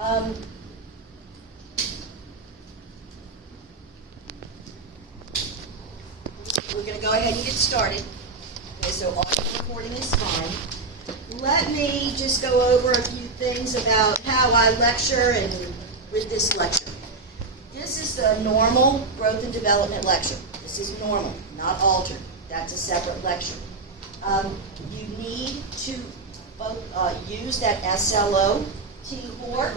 Um, we're going to go ahead and get started. Okay, so audio recording is fine. Let me just go over a few things about how I lecture and with this lecture. This is the normal growth and development lecture. This is normal, not altered. That's a separate lecture. You need to use that SLO T4.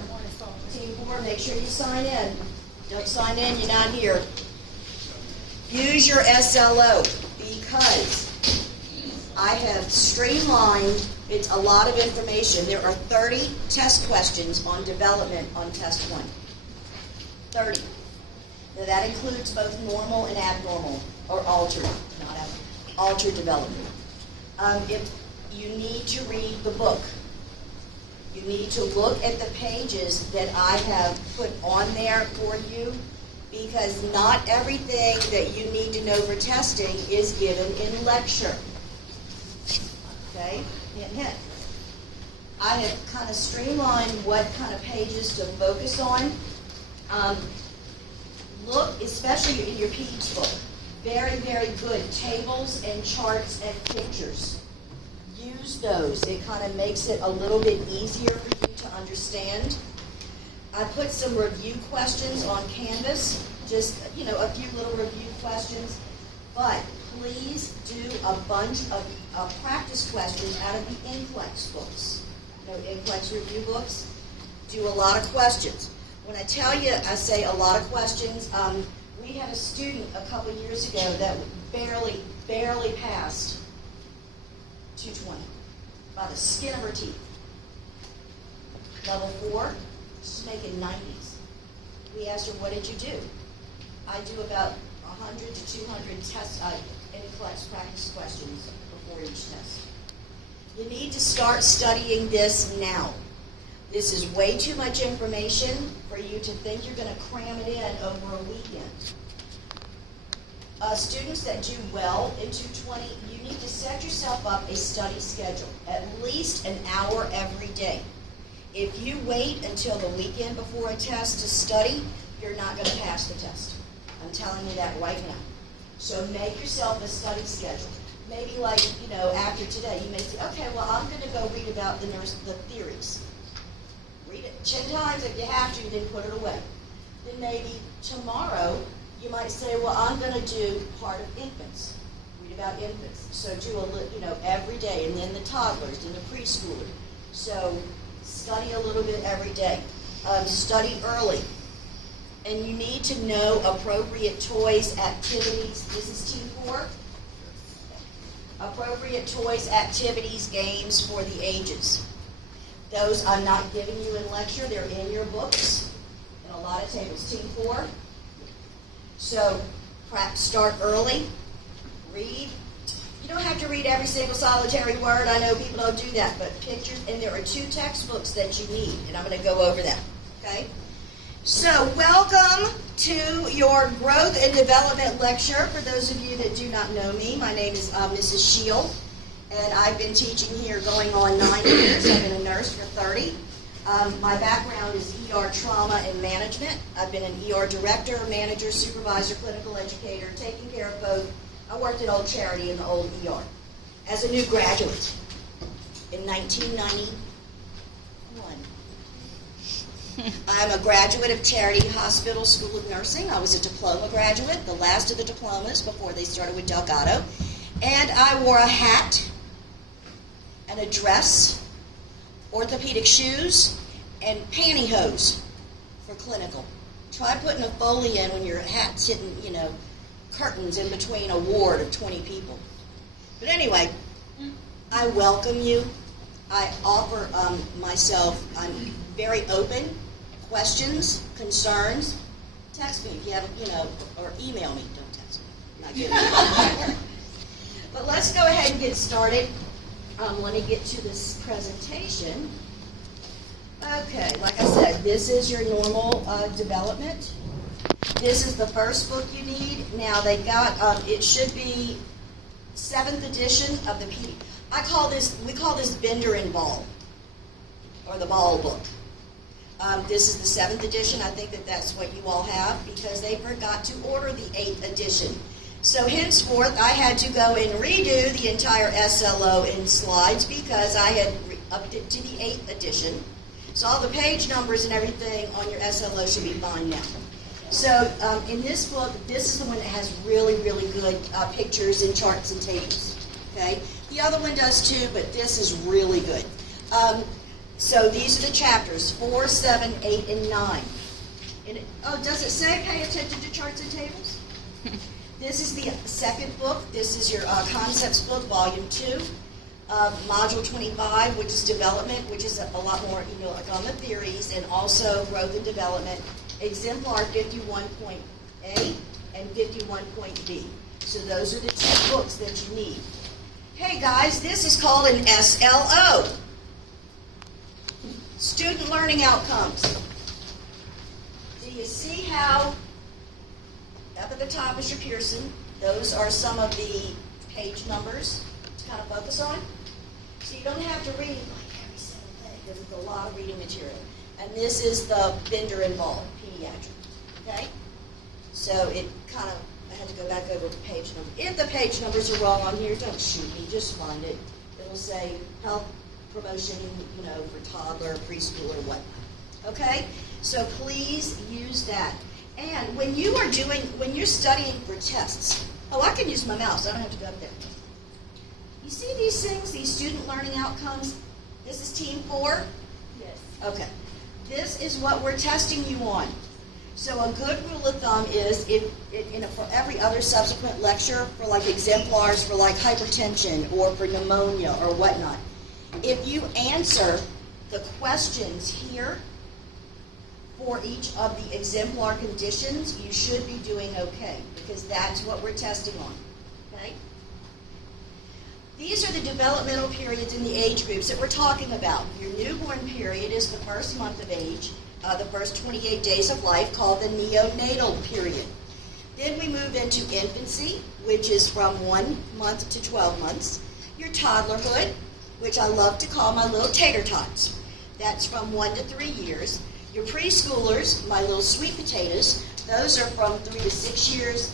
T4, make sure you sign in. Don't sign in, you're not here. Use your SLO because I have streamlined, it's a lot of information. There are 30 test questions on development on test 1. 30. Now that includes both normal and abnormal, or altered, not abnormal, altered development. If you need to read the book, you need to look at the pages that I have put on there for you, because not everything that you need to know for testing is given in lecture. Okay? Hint, hint. I have kind of streamlined what kind of pages to focus on. Look, especially in your PEDS book, very, very good tables and charts and pictures. Use those. It kind of makes it a little bit easier for you to understand. I put some review questions on Canvas, just, a few little review questions, but please do a bunch of practice questions out of the NCLEX books. NCLEX review books. Do a lot of questions. When I tell you, I say a lot of questions. We had a student a couple years ago that barely passed 220 by the skin of her teeth. Level 4, she's making 90s. We asked her, what did you do? I do about 100 to 200 tests, NCLEX practice questions before each test. You need to start studying this now. This is way too much information for you to think you're going to cram it in over a weekend. Students that do well in 220, you need to set yourself up a study schedule, at least an hour every day. If you wait until the weekend before a test to study, you're not going to pass the test. I'm telling you that right now. So make yourself a study schedule. Maybe after today, you may say, okay, well, I'm going to go read about the theories. Read it 10 times if you have to, then put it away. Then maybe tomorrow, you might say, well, I'm going to do part of infants. Read about infants. So do every day, and then the toddlers, and the preschoolers. So study a little bit every day. Study early. And you need to know appropriate toys, activities. This is T4. Appropriate toys, activities, games for the ages. Those I'm not giving you in lecture. They're in your books and a lot of tables. Team 4. So start early. Read. You don't have to read every single solitary word. I know people don't do that, but pictures. And there are 2 textbooks that you need, and I'm going to go over them. Okay? So welcome to your growth and development lecture. For those of you that do not know me, my name is Mrs. Shield. And I've been teaching here going on 9 years. I've been a nurse for 30. My background is ER trauma and management. I've been an ER director, manager, supervisor, clinical educator, taking care of both. I worked at Old Charity in the old ER as a new graduate in 1991. I'm a graduate of Charity Hospital School of Nursing. I was a diploma graduate, the last of the diplomas before they started with Delgado. And I wore a hat and a dress, orthopedic shoes, and pantyhose for clinical. Try putting a Foley in when your hat's hitting, curtains in between a ward of 20 people. But anyway, I welcome you. I offer myself, I'm very open. Questions, concerns, text me if you have, or email me. Don't text me. I'm not kidding. But let's go ahead and get started. Let me get to this presentation. Okay, like I said, this is your normal development. This is the first book you need. Now they got, it should be 7th edition of the PD. We call this Bender and Ball, or the Ball book. This is the 7th edition. I think that that's what you all have because they forgot to order the 8th edition. So henceforth, I had to go and redo the entire SLO in slides because I had upped it to the 8th edition. So all the page numbers and everything on your SLO should be fine now. So in this book, this is the one that has really, really good pictures and charts and tables. Okay, the other one does too, but this is really good. So these are the chapters, 4, 7, 8, and 9. And does it say pay attention to charts and tables? This is the second book. This is your concepts book, volume 2. Module 25, which is development, which is a lot more, like on the theories, and also growth and development. Exemplar 51.A and 51.B. So those are the 2 books that you need. Hey guys, this is called an SLO. Student Learning Outcomes. Do you see how up at the top is your Pearson? Those are some of the page numbers to kind of focus on. So you don't have to read like every single thing because it's a lot of reading material. And this is the Bender involved, pediatric. Okay? So it kind of, I had to go back over the page number. If the page numbers are wrong on here, don't shoot me, just find it. It'll say health promotion, for toddler, preschool, or whatnot. Okay? So please use that. And when you're studying for tests, I can use my mouse, I don't have to go up there. You see these things, these student learning outcomes? This is team 4? Yes. Okay. This is what we're testing you on. So a good rule of thumb is for every other subsequent lecture, for like exemplars for like hypertension or for pneumonia or whatnot, if you answer the questions here for each of the exemplar conditions, you should be doing okay because that's what we're testing on. Okay? These are the developmental periods in the age groups that we're talking about. Your newborn period is the first month of age, the first 28 days of life, called the neonatal period. Then we move into infancy, which is from 1 month to 12 months. Your toddlerhood, which I love to call my little tater tots. That's from 1 to 3 years. Your preschoolers, my little sweet potatoes, those are from 3 to 6 years.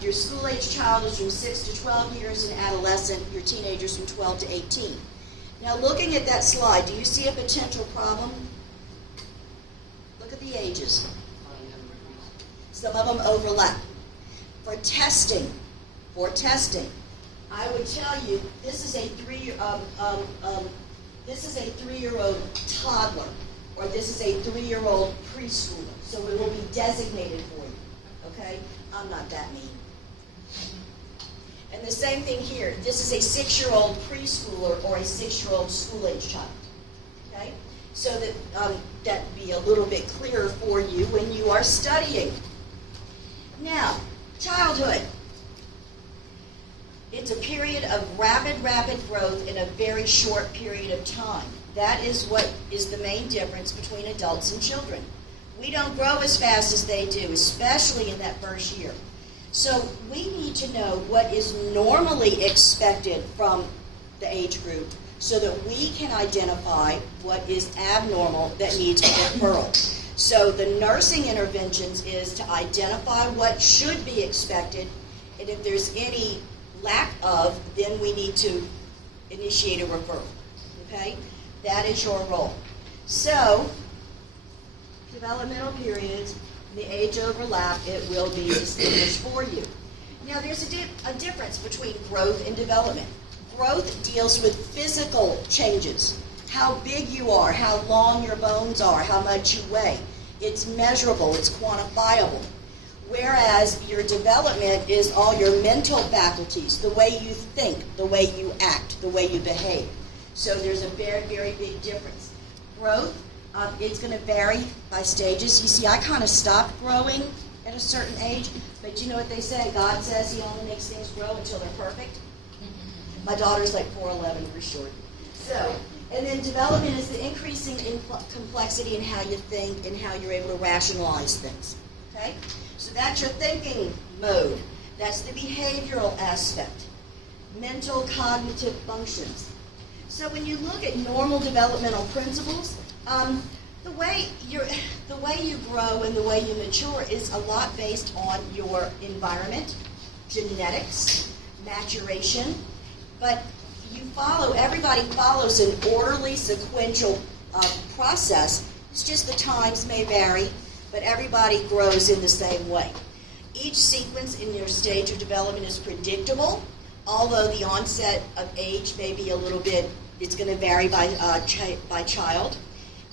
Your school-age child is from 6 to 12 years, and adolescent, your teenagers from 12 to 18. Now, looking at that slide, do you see a potential problem? Look at the ages. Some of them overlap. For testing, I would tell you this is a 3-year-old toddler, or this is a 3-year-old preschooler. So it will be designated for you. Okay? I'm not that mean. And the same thing here. This is a 6-year-old preschooler or a 6-year-old school-age child. Okay? So that that'd be a little bit clearer for you when you are studying. Now, childhood. It's a period of rapid growth in a very short period of time. That is what is the main difference between adults and children. We don't grow as fast as they do, especially in that first year. So we need to know what is normally expected from the age group so that we can identify what is abnormal that needs a referral. So the nursing interventions is to identify what should be expected, and if there's any lack of, then we need to initiate a referral. Okay? That is your role. So, developmental periods, the age overlap, it will be distinguished for you. Now, there's a difference between growth and development. Growth deals with physical changes. How big you are, how long your bones are, how much you weigh. It's measurable, it's quantifiable. Whereas your development is all your mental faculties, the way you think, the way you act, the way you behave. So there's a very, very big difference. Growth, it's going to vary by stages. You see, I kind of stopped growing at a certain age, but you know what they say, God says He only makes things grow until they're perfect. My daughter's like 4'11" for short. So, and then development is the increasing in complexity in how you think and how you're able to rationalize things. Okay? So that's your thinking mode. That's the behavioral aspect. Mental cognitive functions. So when you look at normal developmental principles, The way you grow and the way you mature is a lot based on your environment, genetics, maturation, but everybody follows an orderly, sequential process. It's just the times may vary, but everybody grows in the same way. Each sequence in your stage of development is predictable, although the onset of age may be a little bit, it's going to vary by child.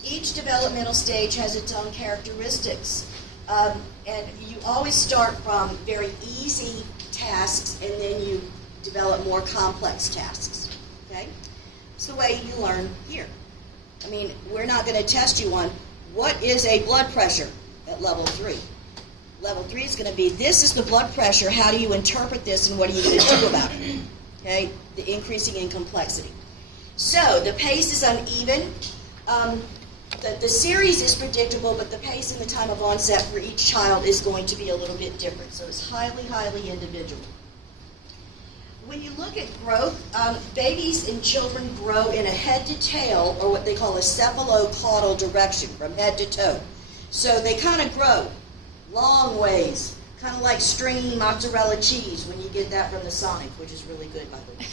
Each developmental stage has its own characteristics, and you always start from very easy tasks, and then you develop more complex tasks. Okay? It's the way you learn here. I mean, we're not going to test you on what is a blood pressure at level 3. Level 3 is going to be, this is the blood pressure, how do you interpret this, and what are you going to do about it? Okay? The increasing in complexity. So, the pace is uneven. The series is predictable, but the pace and the time of onset for each child is going to be a little bit different. So it's highly, highly individual. When you look at growth, babies and children grow in a head to tail, or what they call a cephalocaudal direction, from head to toe. So they kind of grow long ways, kind of like stringy mozzarella cheese when you get that from the Sonic, which is really good, by the way.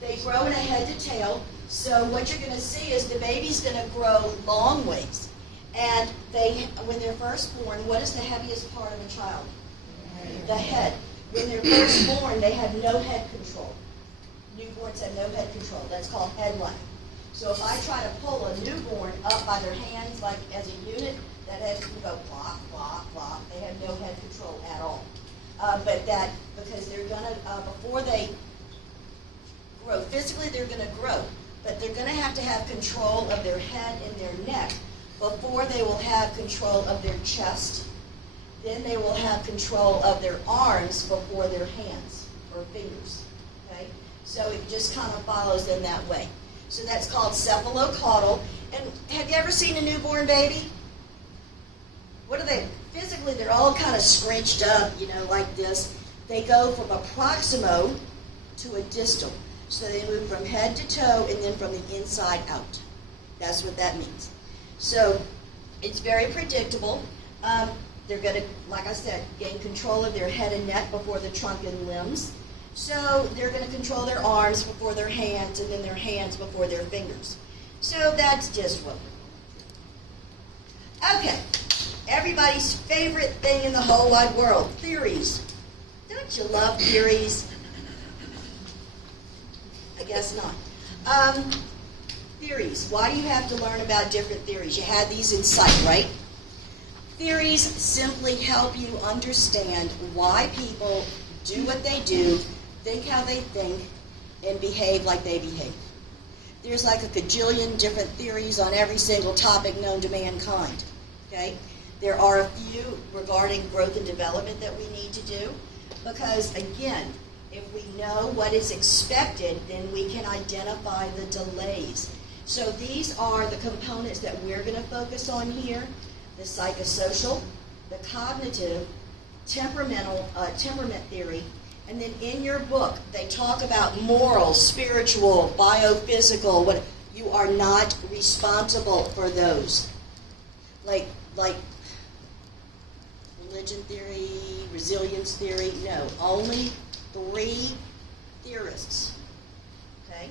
They grow in a head to tail. So what you're going to see is the baby's going to grow long ways. And when they're first born, what is the heaviest part of a child? The head. When they're first born, they have no head control. Newborns have no head control. That's called head lag. So if I try to pull a newborn up by their hands, like as a unit, that head can go plop, plop, plop. They have no head control at all. Because they're going to, before they grow, physically they're going to grow. But they're going to have control of their head and their neck before they will have control of their chest. Then they will have control of their arms before their hands or fingers. Okay? So it just kind of follows in that way. So that's called cephalocaudal. And have you ever seen a newborn baby? What are they? Physically, they're all kind of scrunched up, like this. They go from a proximal to a distal. So they move from head to toe and then from the inside out. That's what that means. So it's very predictable. They're going to, like I said, gain control of their head and neck before the trunk and limbs. So they're going to control their arms before their hands, and then their hands before their fingers. So that's just what we're doing. Okay, everybody's favorite thing in the whole wide world, theories. Don't you love theories? I guess not. Theories. Why do you have to learn about different theories? You had these in sight, right? Theories simply help you understand why people do what they do, think how they think, and behave like they behave. There's like a gajillion different theories on every single topic known to mankind. Okay? There are a few regarding growth and development that we need to do because, again, if we know what is expected, then we can identify the delays. So these are the components that we're going to focus on here: the psychosocial, the cognitive, temperament theory, and then in your book they talk about moral, spiritual, biophysical. What you are not responsible for those, like religion theory, resilience theory. No, only 3 theorists. Okay?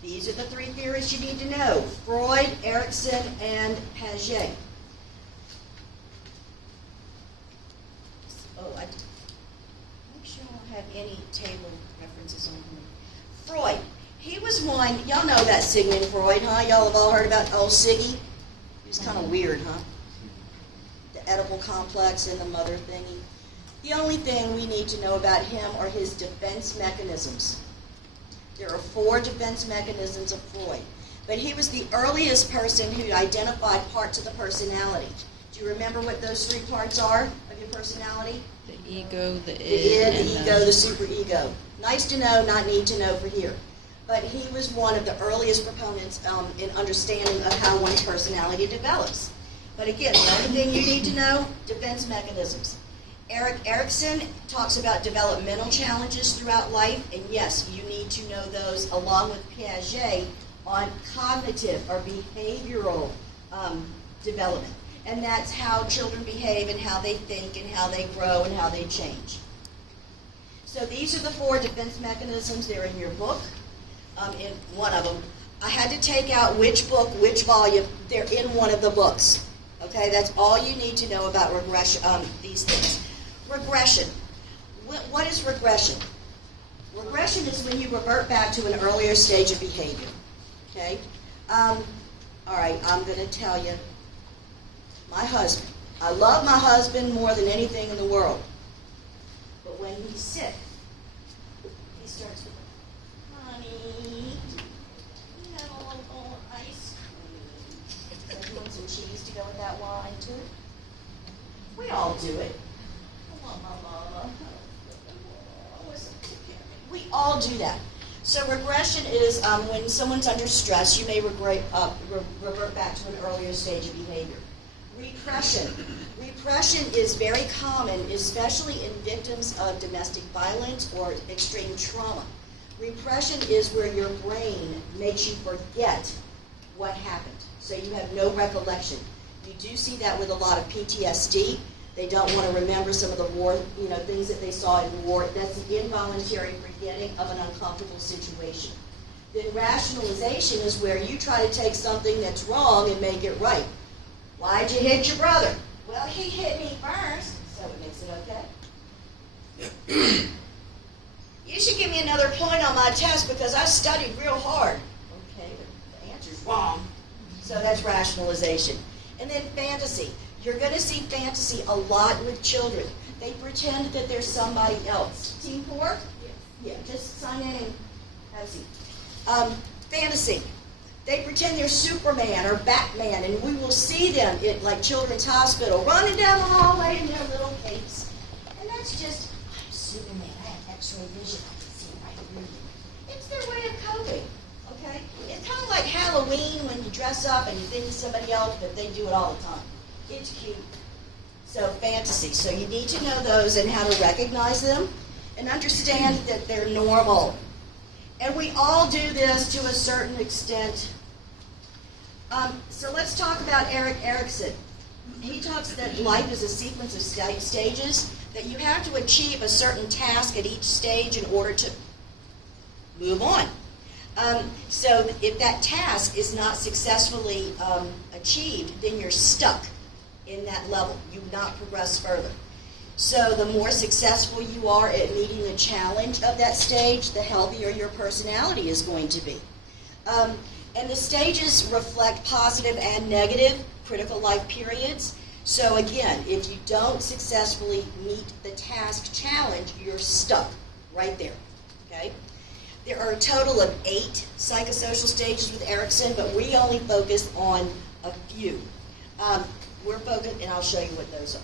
These are the 3 theorists you need to know: Freud, Erikson, and Piaget. I make sure I don't have any table references on here. Freud. He was one, y'all know that Sigmund Freud, huh? Y'all have all heard about old Siggy? He was kind of weird, huh? The Oedipal complex and the mother thingy. The only thing we need to know about him are his defense mechanisms. There are 4 defense mechanisms of Freud. But he was the earliest person who identified parts of the personality. Do you remember what those 3 parts are of your personality? The ego, the id, the ego, the superego. Nice to know, not need to know for here. But he was one of the earliest proponents in understanding of how one's personality develops. But again, the only thing you need to know, defense mechanisms. Erikson talks about developmental challenges throughout life, and yes, you need to know those along with Piaget on cognitive or behavioral development. And that's how children behave and how they think and how they grow and how they change. So these are the 4 defense mechanisms. They're in your book, in one of them. I had to take out which book, which volume. They're in one of the books. Okay, that's all you need to know about regression. These things. Regression. What is regression? Regression is when you revert back to an earlier stage of behavior. Okay? All right, I'm going to tell you. My husband. I love my husband more than anything in the world. But when he's sick, he starts with, honey, you have a little bowl of ice cream. So you want some cheese to go with that wine, too? We all do it. I want my mama. We all do that. So regression is when someone's under stress, you may revert back to an earlier stage of behavior. Repression. Repression is very common, especially in victims of domestic violence or extreme trauma. Repression is where your brain makes you forget what happened. So you have no recollection. You do see that with a lot of PTSD. They don't want to remember some of the war, things that they saw in war. That's the involuntary forgetting of an uncomfortable situation. Then rationalization is where you try to take something that's wrong and make it right. Why'd you hit your brother? Well, he hit me first, so it makes it okay. You should give me another point on my test because I studied real hard. Okay, but the answer's wrong. So that's rationalization. And then fantasy. You're going to see fantasy a lot with children. They pretend that there's somebody else. Team 4? Yeah, just sign in and have a seat. Fantasy. They pretend they're Superman or Batman, and we will see them at like Children's Hospital running down the hallway in their little capes. And that's just, I'm Superman, I have X-ray vision, I can see right through you. It's their way of coping, okay? It's kind of like Halloween when you dress up and you think it's somebody else, but they do it all the time. It's cute. So fantasy. So you need to know those and how to recognize them and understand that they're normal. And we all do this to a certain extent. So let's talk about Erik Erikson. He talks that life is a sequence of stages, that you have to achieve a certain task at each stage in order to move on. So if that task is not successfully achieved, then you're stuck in that level. You not progress further. So the more successful you are at meeting the challenge of that stage, the healthier your personality is going to be. And the stages reflect positive and negative critical life periods. So again, if you don't successfully meet the task challenge, you're stuck right there. Okay? There are a total of 8 psychosocial stages with Erikson, but we only focus on a few. We're focused, and I'll show you what those are.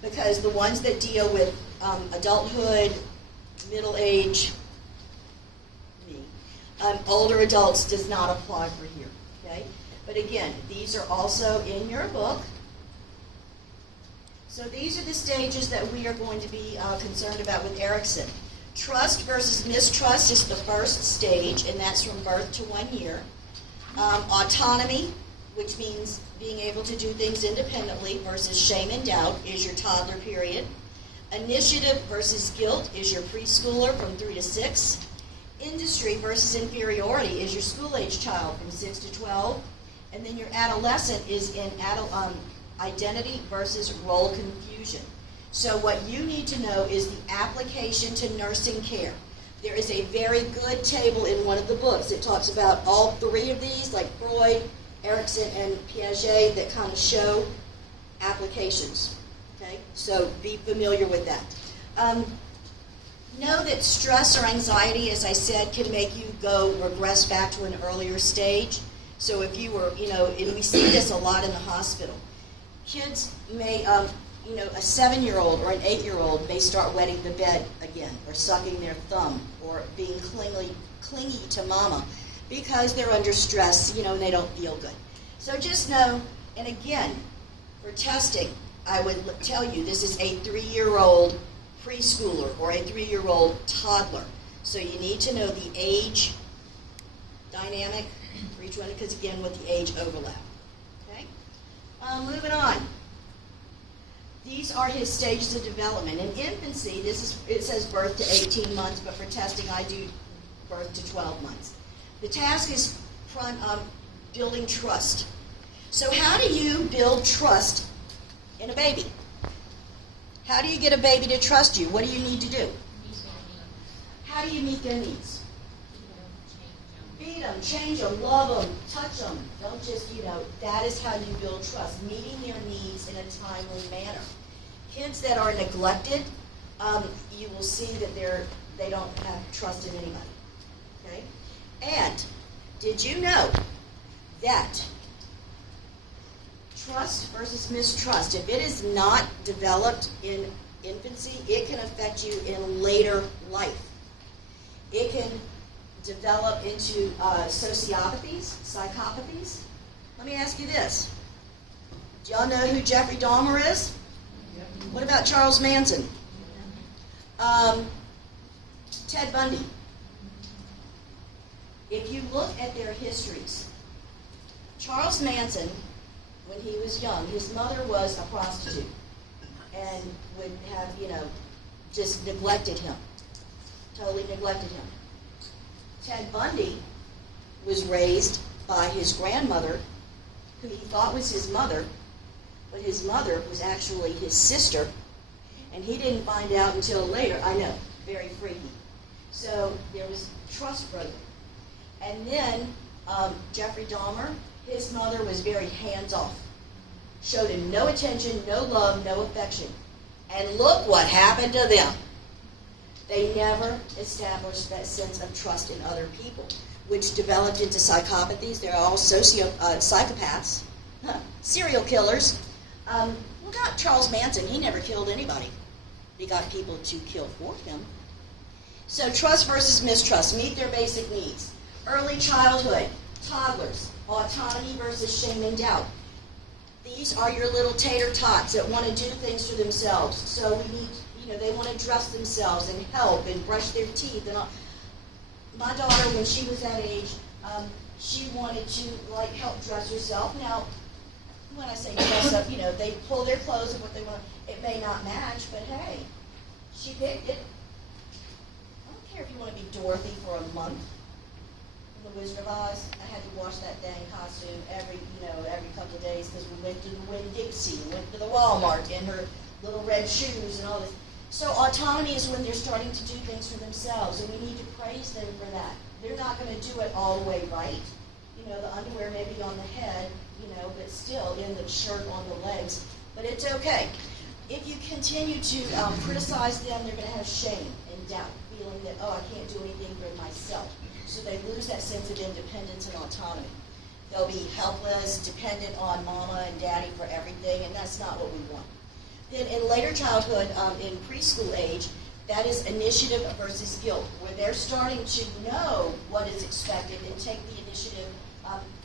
Because the ones that deal with adulthood, middle age, older adults does not apply for here. Okay? But again, these are also in your book. So these are the stages that we are going to be concerned about with Erikson. Trust versus mistrust is the first stage, and that's from birth to 1 year. Autonomy, which means being able to do things independently, versus shame and doubt is your toddler period. Initiative versus guilt is your preschooler from 3 to 6. Industry versus inferiority is your school-age child from 6 to 12. And then your adolescent is in identity versus role confusion. So what you need to know is the application to nursing care. There is a very good table in one of the books that talks about all 3 of these, like Freud, Erikson, and Piaget, that kind of show applications. Okay, so be familiar with that. Know that stress or anxiety, as I said, can make you regress back to an earlier stage. So if you were, and we see this a lot in the hospital. Kids may, a 7-year-old or an 8-year-old may start wetting the bed again, or sucking their thumb, or being clingy to mama, because they're under stress, and they don't feel good. So just know, and again, for testing, I would tell you this is a 3-year-old preschooler or a 3-year-old toddler. So you need to know the age dynamic for each one, because again, with the age overlap. Okay? Moving on. These are his stages of development. In infancy, it says birth to 18 months, but for testing, I do birth to 12 months. The task is building trust. So how do you build trust in a baby? How do you get a baby to trust you? What do you need to do? How do you meet their needs? Feed them, change them, love them, touch them. Don't just, that is how you build trust. Meeting their needs in a timely manner. Kids that are neglected, you will see that they don't have trust in anybody. Okay? And did you know that trust versus mistrust, if it is not developed in infancy, it can affect you in later life. It can develop into sociopathies, psychopathies. Let me ask you this. Do y'all know who Jeffrey Dahmer is? What about Charles Manson? Ted Bundy. If you look at their histories, Charles Manson, when he was young, his mother was a prostitute and would have, just neglected him. Totally neglected him. Ted Bundy was raised by his grandmother, who he thought was his mother, but his mother was actually his sister, and he didn't find out until later. I know, very freaky. So there was trust broken. And then Jeffrey Dahmer, his mother was very hands-off. Showed him no attention, no love, no affection. And look what happened to them. They never established that sense of trust in other people, which developed into psychopathies. They're all psychopaths, serial killers. Well, not Charles Manson. He never killed anybody. He got people to kill for him. So trust versus mistrust. Meet their basic needs. Early childhood, toddlers, autonomy versus shame and doubt. These are your little tater tots that want to do things for themselves. So we need, they want to dress themselves and help and brush their teeth and all. My daughter, when she was that age, she wanted to help dress herself. Now, when I say dress up, they pull their clothes and what they want. It may not match, but hey, she picked it. I don't care if you want to be Dorothy for a month. The Wizard of Oz, I had to wash that dang costume every couple of days because we went to the Winn-Dixie, went to the Walmart in her little red shoes and all this. So autonomy is when they're starting to do things for themselves, and we need to praise them for that. They're not going to do it all the way right. The underwear may be on the head, but still in the shirt on the legs. But it's okay. If you continue to criticize them, they're going to have shame and doubt, feeling that, I can't do anything for myself. So they lose that sense of independence and autonomy. They'll be helpless, dependent on mama and daddy for everything, and that's not what we want. Then in later childhood, in preschool age, that is initiative versus guilt, where they're starting to know what is expected and take the initiative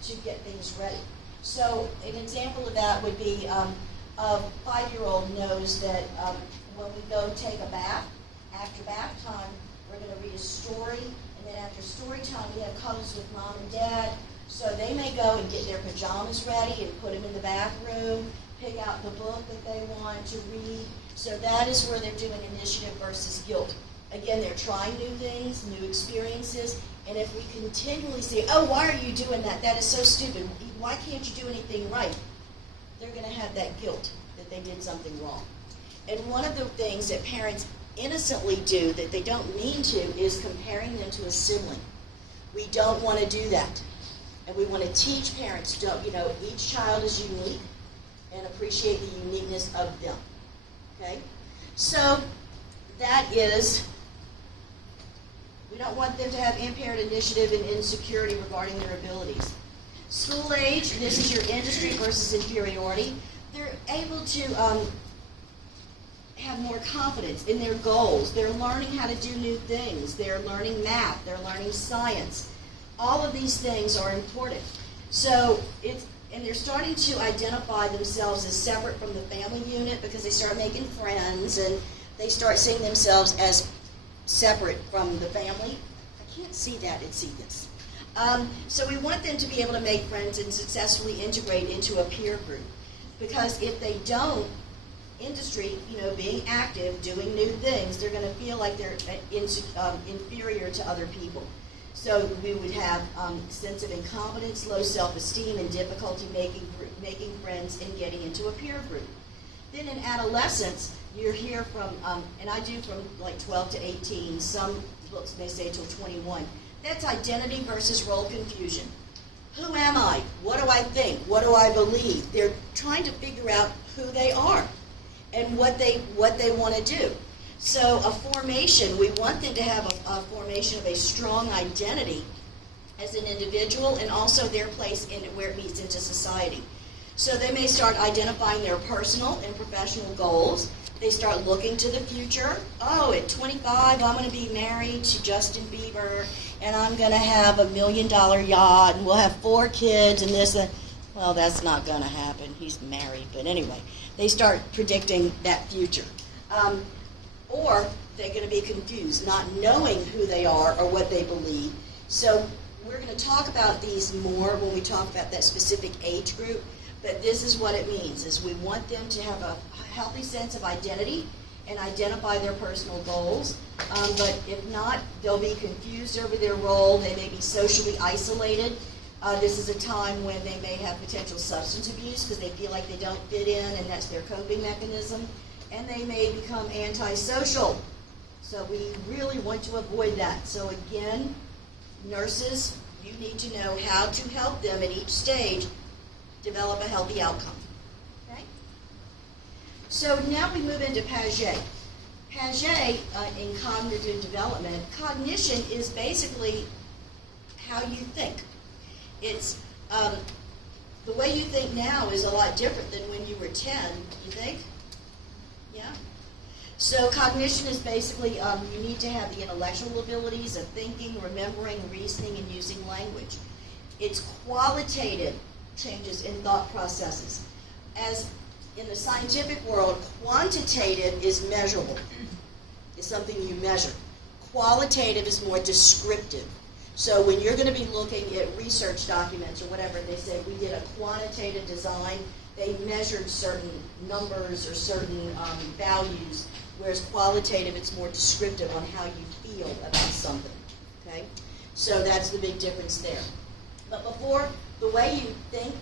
to get things ready. So an example of that would be a 5-year-old knows that when we go take a bath, after bath time, we're going to read a story. And then after story time, we have cuddles with mom and dad. So they may go and get their pajamas ready and put them in the bathroom, pick out the book that they want to read. So that is where they're doing initiative versus guilt. Again, they're trying new things, new experiences. And if we continually say, why are you doing that? That is so stupid. Why can't you do anything right? They're going to have that guilt that they did something wrong. And one of the things that parents innocently do that they don't mean to is comparing them to a sibling. We don't want to do that. And we want to teach parents, each child is unique and appreciate the uniqueness of them. Okay? So that is, we don't want them to have impaired initiative and insecurity regarding their abilities. School age, this is your industry versus inferiority. They're able to have more confidence in their goals. They're learning how to do new things. They're learning math. They're learning science. All of these things are important. So and they're starting to identify themselves as separate from the family unit because they start making friends and they start seeing themselves as separate from the family. I can't see that and see this. So we want them to be able to make friends and successfully integrate into a peer group. Because if they don't, industry, being active, doing new things, they're going to feel like they're inferior to other people. So we would have sense of incompetence, low self-esteem, and difficulty making friends and getting into a peer group. Then in adolescence, you're here from, and I do from like 12 to 18, some books may say till 21. That's identity versus role confusion. Who am I? What do I think? What do I believe? They're trying to figure out who they are and what they want to do. So a formation, we want them to have a formation of a strong identity as an individual and also their place in where it meets into society. So they may start identifying their personal and professional goals. They start looking to the future. Oh, at 25, I'm going to be married to Justin Bieber, and I'm going to have $1 million yacht, and we'll have 4 kids, and this, and well, that's not going to happen. He's married, but anyway, they start predicting that future. Or they're going to be confused, not knowing who they are or what they believe. So we're going to talk about these more when we talk about that specific age group. But this is what it means, is we want them to have a healthy sense of identity and identify their personal goals. But if not, they'll be confused over their role. They may be socially isolated. This is a time when they may have potential substance abuse because they feel like they don't fit in and that's their coping mechanism. And they may become antisocial. So we really want to avoid that. So again, nurses, you need to know how to help them at each stage develop a healthy outcome. Okay? So now we move into Piaget. Piaget, in cognitive development, cognition is basically how you think. It's the way you think now is a lot different than when you were 10, you think? Yeah? So cognition is basically, you need to have the intellectual abilities of thinking, remembering, reasoning, and using language. It's qualitative changes in thought processes. As in the scientific world, quantitative is measurable. It's something you measure. Qualitative is more descriptive. So when you're going to be looking at research documents or whatever, they say we did a quantitative design, they measured certain numbers or certain values, whereas qualitative, it's more descriptive on how you feel about something, okay? So that's the big difference there. But before, the way you think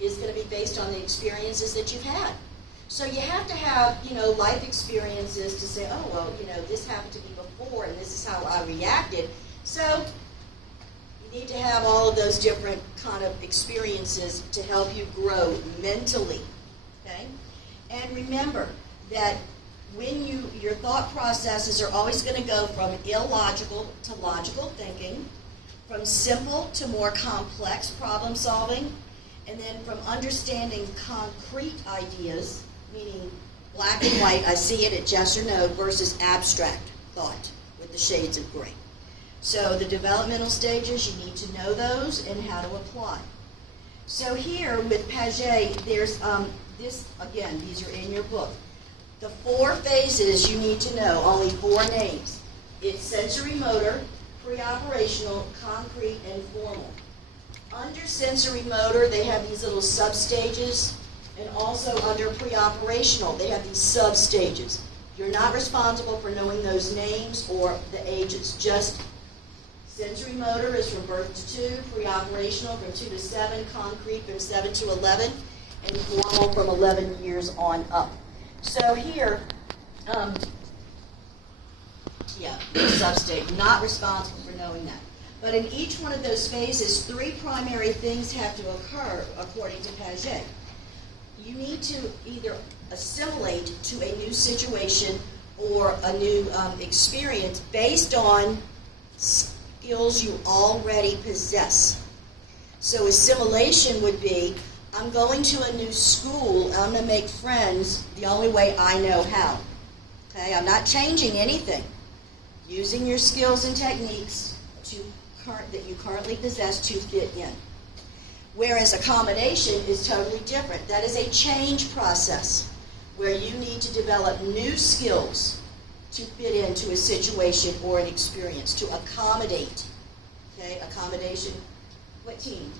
is going to be based on the experiences that you've had. So you have to have, life experiences to say, oh, well, this happened to me before and this is how I reacted. So you need to have all of those different kind of experiences to help you grow mentally, okay? And remember that when your thought processes are always going to go from illogical to logical thinking, from simple to more complex problem solving, and then from understanding concrete ideas, meaning black and white, I see it at yes or no, versus abstract thought with the shades of gray. So the developmental stages, you need to know those and how to apply. So here with Piaget, there's this, again, these are in your book. The 4 phases you need to know, only 4 names. It's sensory motor, pre-operational, concrete, and formal. Under sensory motor, they have these little sub-stages, and also under pre-operational, they have these sub-stages. You're not responsible for knowing those names or the ages, just sensory motor is from birth to 2, pre-operational from 2 to 7, concrete from 7 to 11, and formal from 11 years on up. So here, sub-stage, not responsible for knowing that. But in each one of those phases, 3 primary things have to occur according to Piaget. You need to either assimilate to a new situation or a new experience based on skills you already possess. So assimilation would be, I'm going to a new school, I'm going to make friends the only way I know how. Okay, I'm not changing anything. Using your skills and techniques that you currently possess to fit in. Whereas accommodation is totally different. That is a change process where you need to develop new skills to fit into a situation or an experience, to accommodate. Okay, accommodation What team?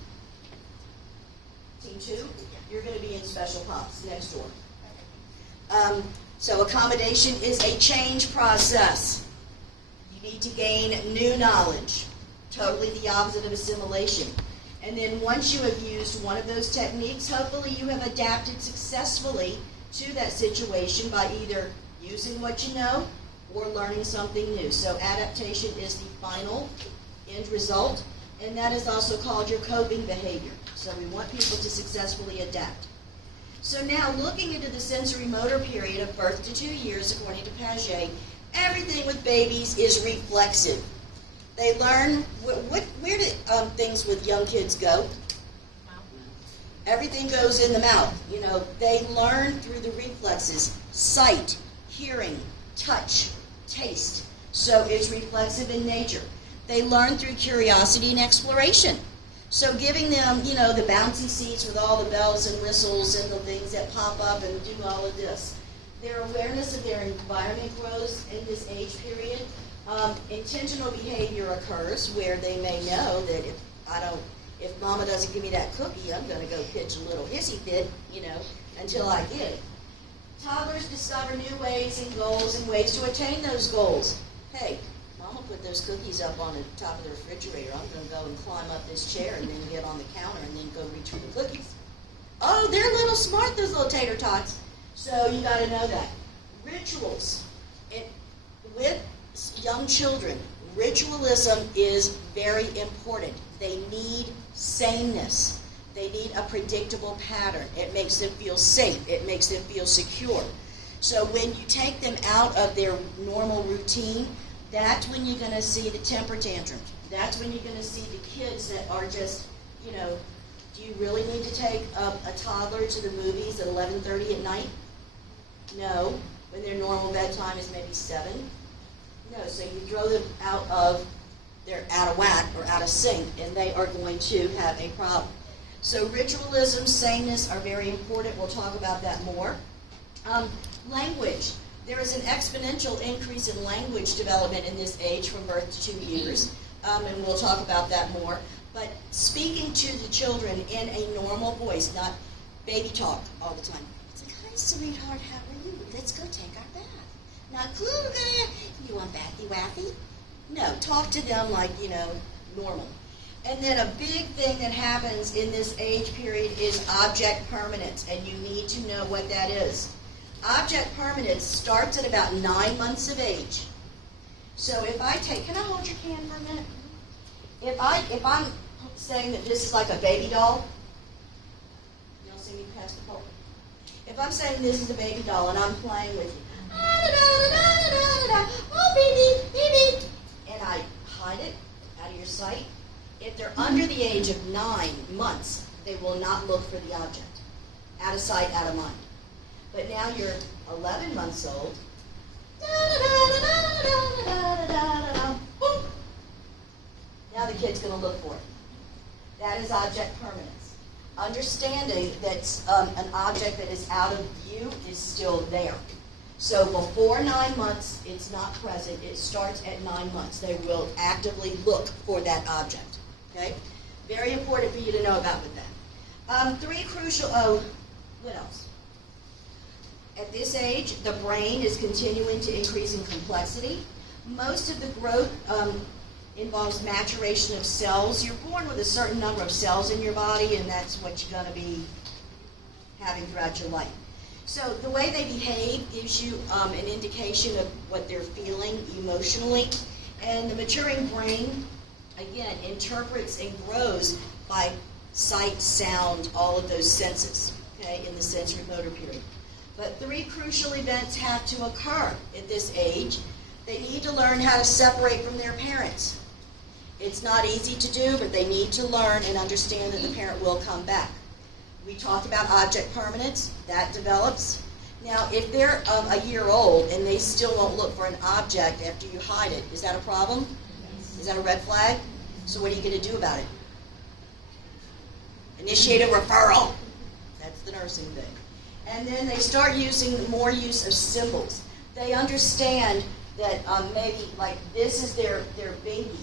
Team 2? You're going to be in special pops next door. So accommodation is a change process. You need to gain new knowledge. Totally the opposite of assimilation. And then once you have used one of those techniques, hopefully you have adapted successfully to that situation by either using what you know or learning something new. So adaptation is the final end result, and that is also called your coping behavior. So we want people to successfully adapt. So now looking into the sensory motor period of birth to 2 years, according to Paget, everything with babies is reflexive. They learn, where do things with young kids go? Everything goes in the mouth. You know, they learn through the reflexes: sight, hearing, touch, taste. So it's reflexive in nature. They learn through curiosity and exploration. So giving them, you know, the bouncy seats with all the bells and whistles and the things that pop up and do all of this. Their awareness of their environment grows in this age period. Intentional behavior occurs where they may know that if mama doesn't give me that cookie, I'm going to go pitch a little hissy fit, you know, until I get it. Toddlers discover new ways and goals and ways to attain those goals. Hey, mama put those cookies up on the top of the refrigerator. I'm going to go and climb up this chair and then get on the counter and then go reach for the cookies. Oh, they're a little smart, those little tater tots. So you got to know that. Rituals. With young children, ritualism is very important. They need sameness. They need a predictable pattern. It makes them feel safe. It makes them feel secure. So when you take them out of their normal routine, that's when you're going to see the temper tantrum. That's when you're going to see the kids that are just, you know, do you really need to take a toddler to the movies at 11:30 at night? No. When their normal bedtime is maybe 7? No. So you throw them they're out of whack or out of sync, and they are going to have a problem. So ritualism, sameness are very important. We'll talk about that more. Language. There is an exponential increase in language development in this age from birth to 2 years, and we'll talk about that more. But speaking to the children in a normal voice, not baby talk all the time. It's like, hi, sweetheart, how are you? Let's go take our bath. Not, you want bathy waffy? No, talk to them like, you know, normal. And then a big thing that happens in this age period is object permanence, and you need to know what that is. Object permanence starts at about 9 months of age. So if I take, can I hold your can for a minute? If I'm saying that this is like a baby doll, y'all see me pass the pole? If I'm saying this is a baby doll and I'm playing with you, oh baby, baby, and I hide it out of your sight, if they're under the age of 9 months, they will not look for the object. Out of sight, out of mind. But now you're 11 months old. Now the kid's going to look for it. That is object permanence. Understanding that an object that is out of view is still there. So before 9 months, it's not present. It starts at 9 months. They will actively look for that object. Okay? Very important for you to know about with that. 3 crucial, what else? At this age, the brain is continuing to increase in complexity. Most of the growth involves maturation of cells. You're born with a certain number of cells in your body, and that's what you're going to be having throughout your life. So the way they behave gives you an indication of what they're feeling emotionally. And the maturing brain, again, interprets and grows by sight, sound, all of those senses, okay, in the sensory motor period. But 3 crucial events have to occur at this age. They need to learn how to separate from their parents. It's not easy to do, but they need to learn and understand that the parent will come back. We talked about object permanence. That develops. Now, if they're a year old and they still won't look for an object after you hide it, is that a problem? Yes. Is that a red flag? So what are you going to do about it? Initiate a referral. That's the nursing thing. And then they start using more use of symbols. They understand that maybe like this is their baby,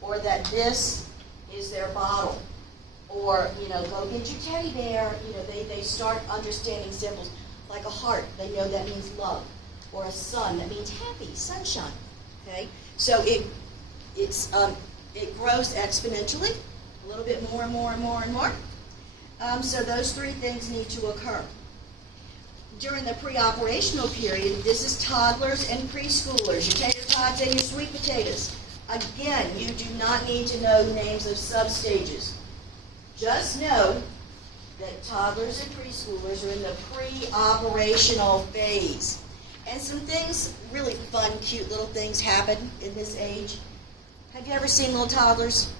or that this is their bottle, Or, go get your teddy bear. They start understanding symbols. Like a heart, they know that means love. Or a sun, that means happy, sunshine. Okay? So it grows exponentially, a little bit more and more and more and more. So those three things need to occur. During the pre-operational period, this is toddlers and preschoolers, your tater tots and your sweet potatoes. Again, you do not need to know names of substages. Just know that toddlers and preschoolers are in the pre-operational phase. And some things, really fun, cute little things happen in this age. Have you ever seen little toddlers?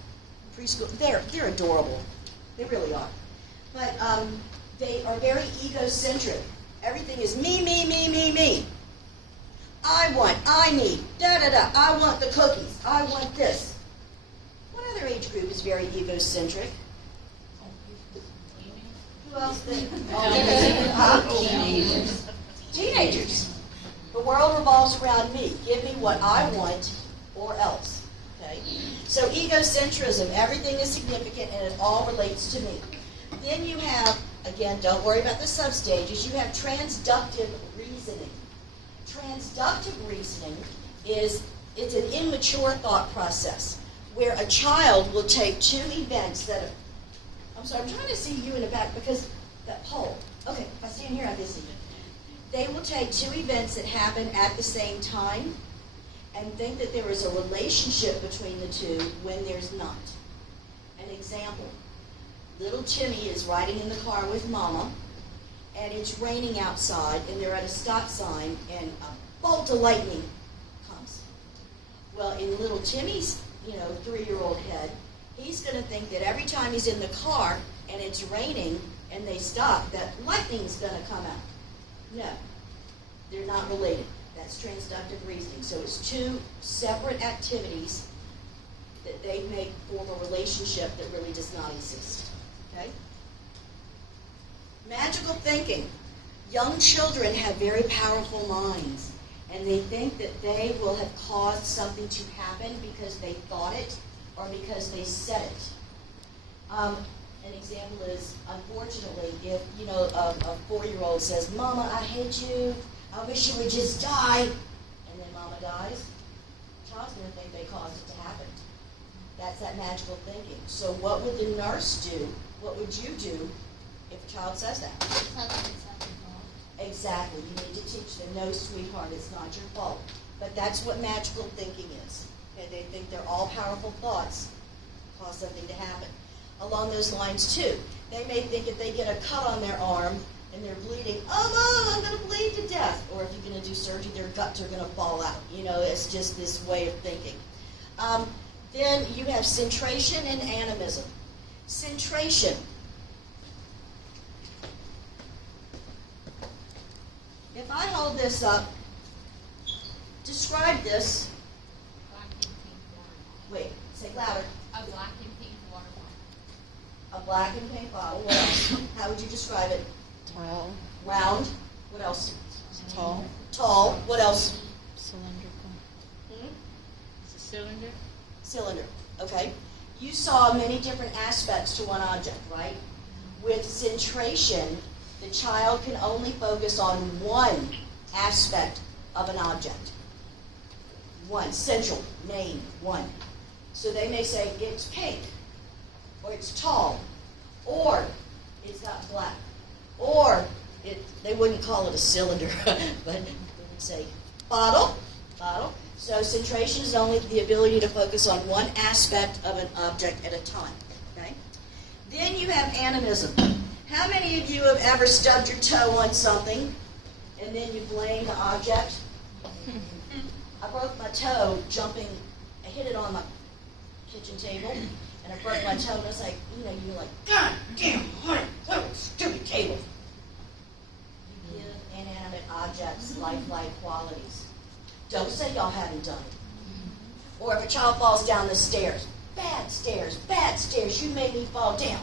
Preschool, they're adorable. They really are. But they are very egocentric. Everything is me, me, me, me, me. I want, I need, da-da-da. I want the cookies. I want this. What other age group is very egocentric? Who else? Teenagers. Teenagers. The world revolves around me. Give me what I want or else. Okay? So egocentrism, everything is significant and it all relates to me. Then you have, again, don't worry about the substages, you have transductive reasoning. Transductive reasoning it's an immature thought process where a child will take two events that are, I'm sorry, I'm trying to see you in the back because that pole. Okay, if I stand here, I can see you. They will take two events that happen at the same time and think that there is a relationship between the two when there's not. An example, little Timmy is riding in the car with Mama, and it's raining outside, and they're at a stop sign, and a bolt of lightning comes. Well, in little Timmy's, 3-year-old head, he's going to think that every time he's in the car and it's raining and they stop, that lightning's going to come out. No, they're not related. That's transductive reasoning. So it's two separate activities that they make form a relationship that really does not exist. Okay? Magical thinking. Young children have very powerful minds, and they think that they will have caused something to happen because they thought it or because they said it. An example is, unfortunately, if a 4-year-old says, "Mama, I hate you. I wish you would just die," and then Mama dies, the child's going to think they caused it to happen. That's that magical thinking. So what would the nurse do? What would you do if a child says that? Exactly. You need to teach them, no, sweetheart, it's not your fault. But that's what magical thinking is. Okay? They think their all-powerful thoughts cause something to happen. Along those lines, too, they may think if they get a cut on their arm and they're bleeding, "Oh, Mom, I'm going to bleed to death." Or if you're going to do surgery, their guts are going to fall out. It's just this way of thinking. Then you have centration and animism. Centration. If I hold this up, describe this. Black and pink water Wait, say louder. bottle. A black and pink water bottle. A black and pink bottle. What else? How would you describe it? Tall, Round. What else? tall, Tall. What else? cylindrical. It's a cylinder. Cylinder. Okay. You saw many different aspects to one object, right? With centration, the child can only focus on one aspect of an object. One. Central. Main. One. So they may say it's pink, or it's tall, or it's got black, or they wouldn't call it a cylinder, but they would say bottle. So centration is only the ability to focus on one aspect of an object at a time. Okay? Then you have animism. How many of you have ever stubbed your toe on something and then you blame the object? I broke my toe jumping. I hit it on my kitchen table, and I broke my toe, and I was like, you're like, "God damn, what a stupid table." You give inanimate objects lifelike qualities. Don't say y'all haven't done it. Or if a child falls down the stairs, bad stairs, you made me fall down.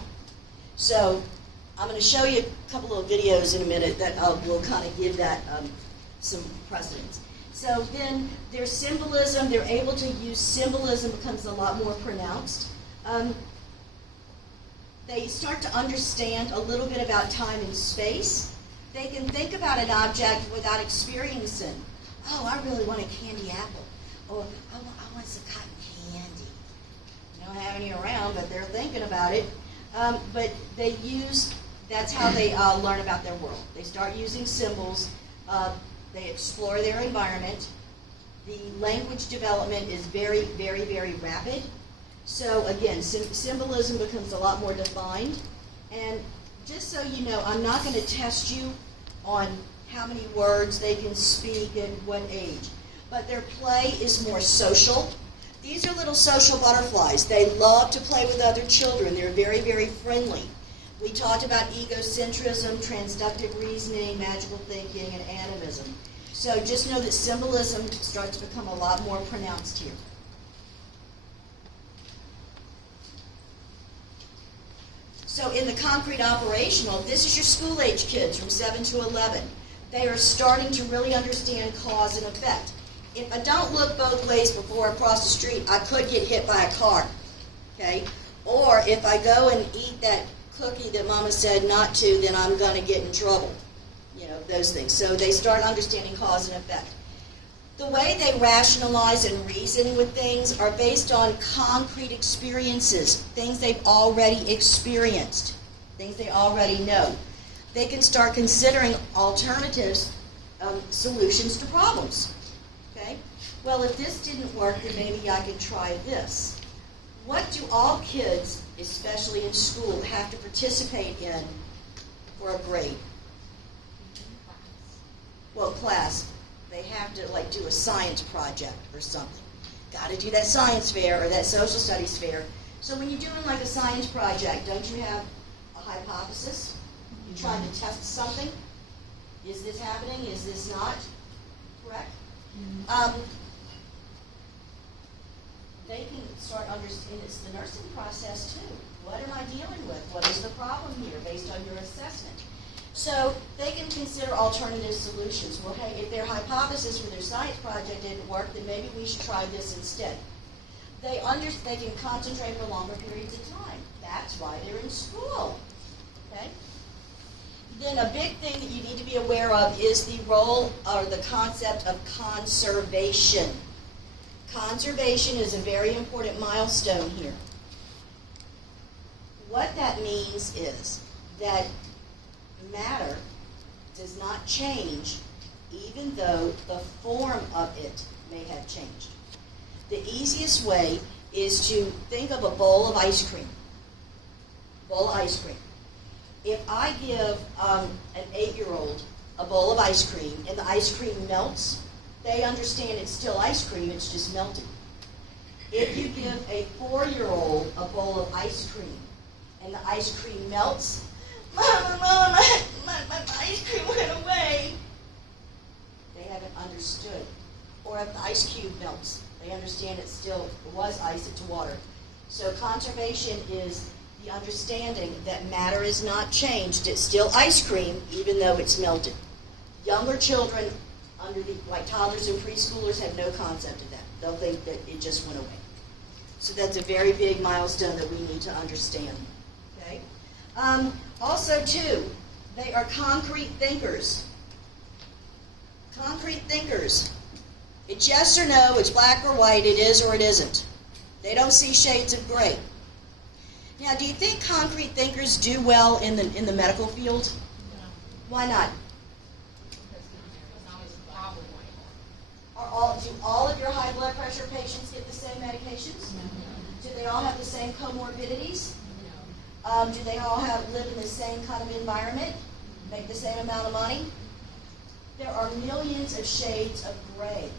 So I'm going to show you a couple of videos in a minute that will kind of give that some precedence. So then there's symbolism. They're able to use symbolism, becomes a lot more pronounced. they start to understand a little bit about time and space. They can think about an object without experiencing. Oh, I really want a candy apple. Or I want some cotton candy. You don't have any around, but they're thinking about it. But that's how they learn about their world. They start using symbols. They explore their environment. The language development is very, very, very rapid. So again, symbolism becomes a lot more defined. And just so you know, I'm not going to test you on how many words they can speak at what age. But their play is more social. These are little social butterflies. They love to play with other children. They're very, very friendly. We talked about egocentrism, transductive reasoning, magical thinking, and animism. So just know that symbolism starts to become a lot more pronounced here. So in the concrete operational, this is your school-age kids from 7 to 11. They are starting to really understand cause and effect. If I don't look both ways before I cross the street, I could get hit by a car, okay? Or if I go and eat that cookie that Mama said not to, then I'm going to get in trouble. You know, those things. So they start understanding cause and effect. The way they rationalize and reason with things are based on concrete experiences, things they've already experienced, things they already know. They can start considering alternatives, solutions to problems. Okay? Well, if this didn't work, then maybe I could try this. What do all kids, especially in school, have to participate in for a grade? Well, class. They have to do a science project or something. Got to do that science fair or that social studies fair. So when you're doing a science project, don't you have a hypothesis? You're trying to test something. Is this happening? Is this not? Correct? They can start understanding it's the nursing process too. What am I dealing with? What is the problem here based on your assessment? So they can consider alternative solutions. Well, hey, if their hypothesis for their science project didn't work, then maybe we should try this instead. They can concentrate for longer periods of time. That's why they're in school. Okay? Then a big thing that you need to be aware of is the role or the concept of conservation. Conservation is a very important milestone here. What that means is that matter does not change even though the form of it may have changed. The easiest way is to think of a bowl of ice cream. Bowl of ice cream. If I give an 8-year-old a bowl of ice cream and the ice cream melts, they understand it's still ice cream, it's just melting. If you give a 4-year-old a bowl of ice cream and the ice cream melts, Mama, my ice cream went away. They haven't understood. Or if the ice cube melts, they understand it was ice, it's water. So conservation is the understanding that matter is not changed. It's still ice cream, even though it's melted. Younger children, like toddlers and preschoolers, have no concept of that. They'll think that it just went away. So that's a very big milestone that we need to understand. Okay? Also, too, they are concrete thinkers. Concrete thinkers. It's yes or no, it's black or white, it is or it isn't. They don't see shades of gray. Now, do you think concrete thinkers do well in the medical field? No. Why not? Because there's always a problem. Do all of your high blood pressure patients get the same medications? Do they all have the same comorbidities? Do they all live in the same kind of environment? Make the same amount of money? There are millions of shades of gray.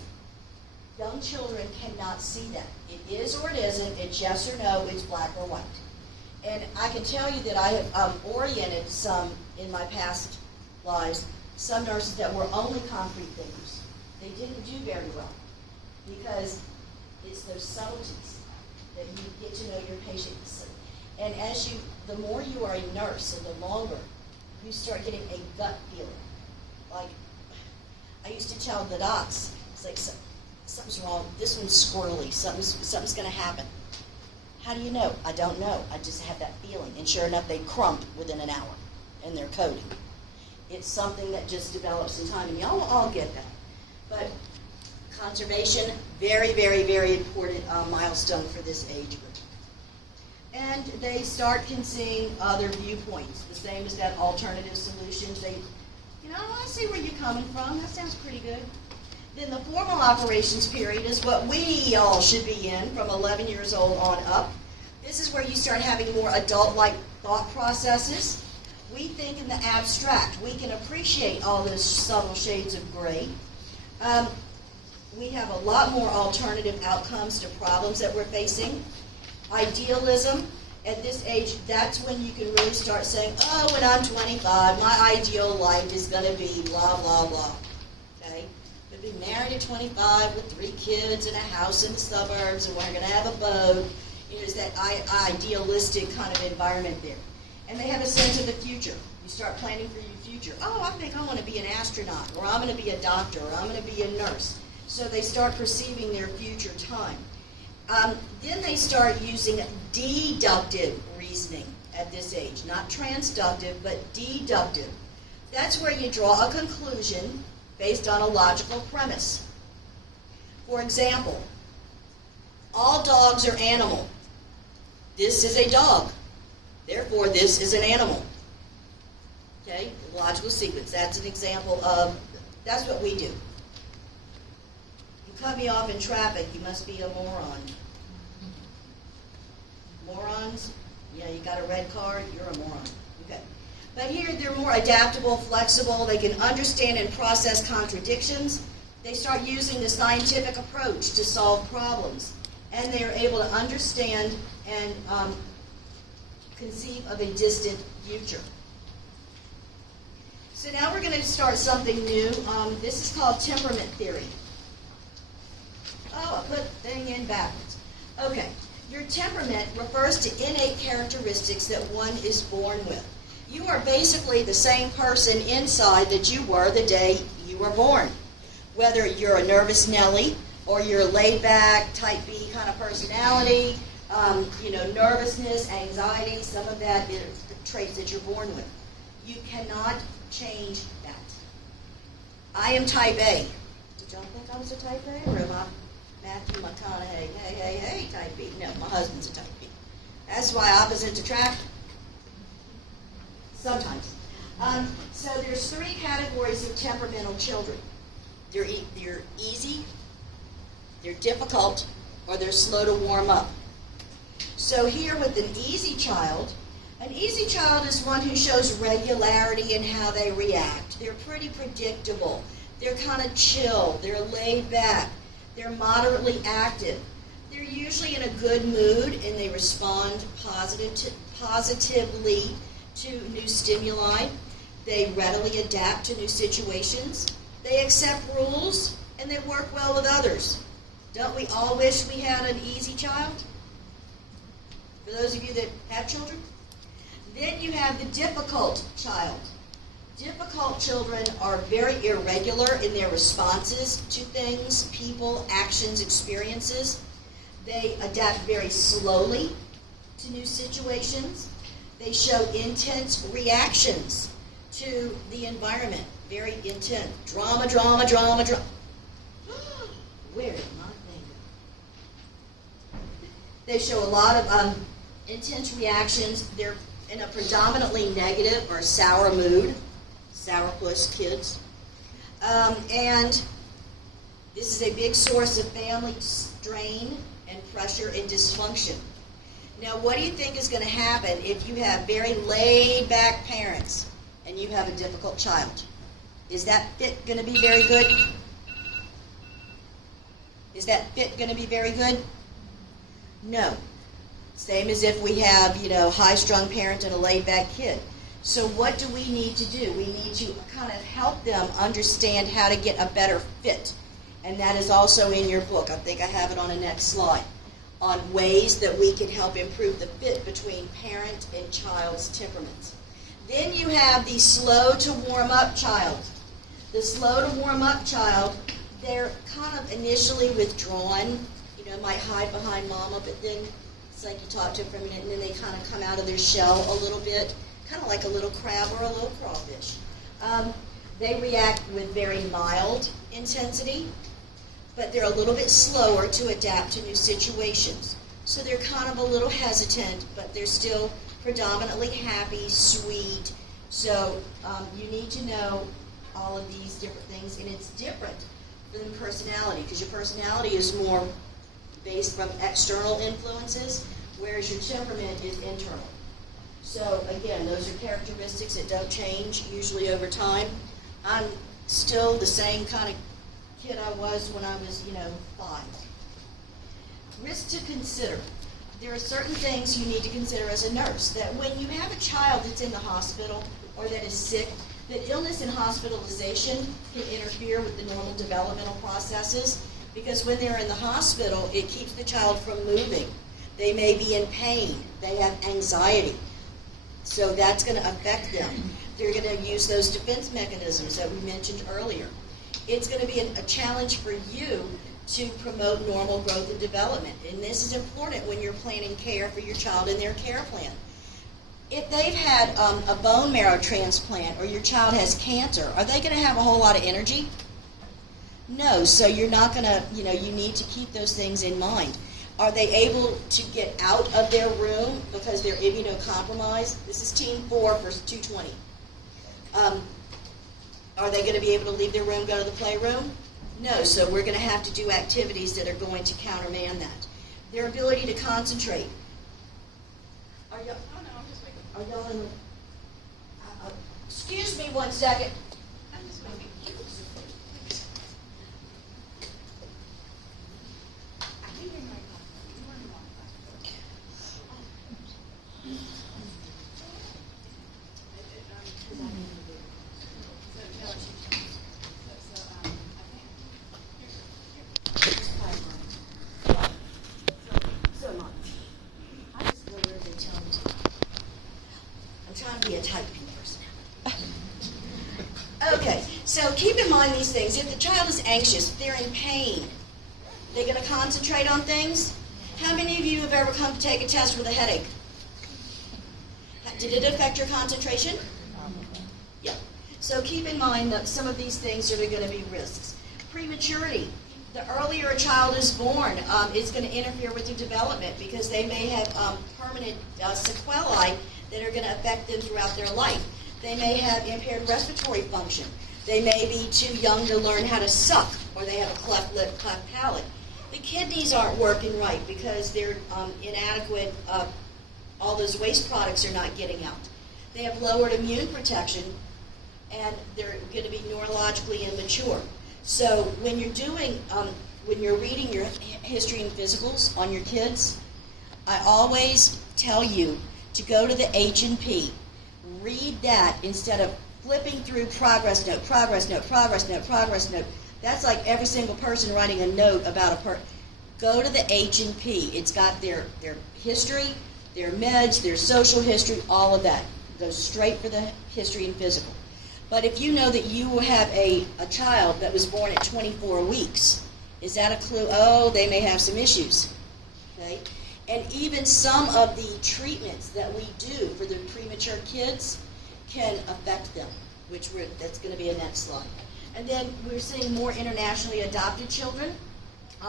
Young children cannot see that. It is or it isn't, it's yes or no, it's black or white. And I can tell you that I have oriented some, in my past lives, some nurses that were only concrete thinkers. They didn't do very well because it's those subtleties that you get to know your patients. And the more you are a nurse and the longer, you start getting a gut feeling. Like, I used to tell the docs, it's like, something's wrong, this one's squirrely, something's going to happen. How do you know? I don't know. I just have that feeling. And sure enough, they crump within an hour in their coding. It's something that just develops in time, and y'all all get that. But conservation, very, very, very important milestone for this age group. And they start seeing other viewpoints, the same as that alternative solutions. They, I see where you're coming from. That sounds pretty good. Then the formal operations period is what we all should be in from 11 years old on up. This is where you start having more adult-like thought processes. We think in the abstract. We can appreciate all those subtle shades of gray. We have a lot more alternative outcomes to problems that we're facing. Idealism, at this age, that's when you can really start saying, oh, when I'm 25, my ideal life is going to be blah, blah, blah. Okay? Could be married at 25 with 3 kids and a house in the suburbs, and we're going to have a boat. There's that idealistic kind of environment there. And they have a sense of the future. You start planning for your future. Oh, I think I want to be an astronaut, or I'm going to be a doctor, or I'm going to be a nurse. So they start perceiving their future time. Then they start using deductive reasoning at this age. Not transductive, but deductive. That's where you draw a conclusion based on a logical premise. For example, all dogs are animal. This is a dog. Therefore, this is an animal. Okay? Logical sequence. That's an example of, that's what we do. You cut me off in traffic, you must be a moron. Morons? Yeah, you got a red card, you're a moron. Okay. But here, they're more adaptable, flexible. They can understand and process contradictions. They start using the scientific approach to solve problems. And they are able to understand and conceive of a distant future. So now we're going to start something new. This is called temperament theory. Oh, I put the thing in backwards. Okay. Your temperament refers to innate characteristics that one is born with. You are basically the same person inside that you were the day you were born. Whether you're a nervous Nelly or you're a laid-back, type B kind of personality, nervousness, anxiety, some of that is the traits that you're born with. You cannot change that. I am type A. Did y'all think I was a type A, or am I Matthew McConaughey? Hey, type B. No, my husband's a type B. That's why opposites attract. Sometimes. So there's 3 categories of temperamental children. They're easy, they're difficult, or they're slow to warm up. So here with an easy child is one who shows regularity in how they react. They're pretty predictable. They're kind of chill. They're laid back. They're moderately active. They're usually in a good mood, and they respond positively to new stimuli. They readily adapt to new situations. They accept rules, and they work well with others. Don't we all wish we had an easy child? For those of you that have children? Then you have the difficult child. Difficult children are very irregular in their responses to things, people, actions, experiences. They adapt very slowly to new situations. They show intense reactions to the environment. Very intense. Drama. Where did my thing go? They show a lot of intense reactions. They're in a predominantly negative or sour mood. Sourpuss kids. And this is a big source of family strain and pressure and dysfunction. Now, what do you think is going to happen if you have very laid-back parents and you have a difficult child? Is that fit going to be very good? Is that fit going to be very good? No. Same as if we have, high-strung parent and a laid-back kid. So what do we need to do? We need to kind of help them understand how to get a better fit. And that is also in your book. I think I have it on the next slide. On ways that we can help improve the fit between parent and child's temperaments. Then you have the slow to warm up child. The slow to warm up child, they're kind of initially withdrawn, might hide behind mama, but then It's like you talk to them for a minute and then they kind of come out of their shell a little bit, kind of like a little crab or a little crawfish. They react with very mild intensity, but they're a little bit slower to adapt to new situations. So they're kind of a little hesitant, but they're still predominantly happy, sweet. So you need to know all of these different things, and it's different than personality, because your personality is more based from external influences, whereas your temperament is internal. So again, those are characteristics that don't change usually over time. I'm still the same kind of kid I was when I was, 5. Risk to consider. There are certain things you need to consider as a nurse, that when you have a child that's in the hospital or that is sick, that illness and hospitalization can interfere with the normal developmental processes, because when they're in the hospital, it keeps the child from moving. They may be in pain. They have anxiety. So that's going to affect them. They're going to use those defense mechanisms that we mentioned earlier. It's going to be a challenge for you to promote normal growth and development. And this is important when you're planning care for your child in their care plan. If they've had a bone marrow transplant or your child has cancer, are they going to have a whole lot of energy? No, so you're not going to, you need to keep those things in mind. Are they able to get out of their room because they're immunocompromised? This is Team 4 for 220. Are they going to be able to leave their room, go to the playroom? No, so we're going to have to do activities that are going to countermand that. Their ability to concentrate. Are y'all in the... excuse me 1 second. Okay, so keep in mind these things. If the child is anxious, they're in pain, they're going to concentrate on things. How many of you have ever come to take a test with a headache? Did it affect your concentration? Yeah. So keep in mind that some of these things are going to be risks. Prematurity. The earlier a child is born, it's going to interfere with their development because they may have permanent sequelae that are going to affect them throughout their life. They may have impaired respiratory function. They may be too young to learn how to suck, or they have a cleft lip, cleft palate. The kidneys aren't working right because they're inadequate. All those waste products are not getting out. They have lowered immune protection, and they're going to be neurologically immature. So when you're doing, when you're reading your history and physicals on your kids, I always tell you to go to the H&P. Read that instead of flipping through progress note, progress note, progress note, progress note. That's like every single person writing a note about a Go to the H&P. It's got their history, their meds, their social history, all of that. Go straight for the history and physical. But if you know that you have a child that was born at 24 weeks, is that a clue? Oh, they may have some issues. Okay? And even some of the treatments that we do for the premature kids can affect them, that's going to be a next slide. And then we're seeing more internationally adopted children.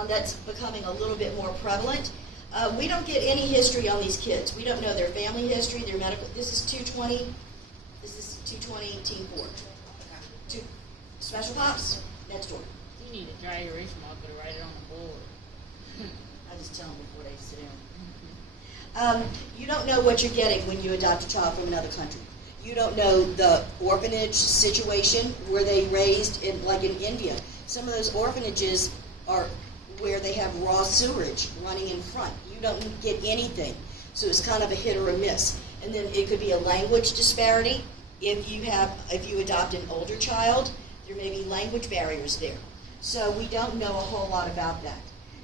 That's becoming a little bit more prevalent. We don't get any history on these kids. We don't know their family history, their medical. This is 220. This is 220, Team 4. Special Pops, next door. You need a dry erase marker to write it on the board. I just tell them before they sit down. You don't know what you're getting when you adopt a child from another country. You don't know the orphanage situation where they raised, like in India. Some of those orphanages are where they have raw sewage running in front. You don't get anything. So it's kind of a hit or a miss. And then it could be a language disparity. If you adopt an older child, there may be language barriers there. So we don't know a whole lot about that.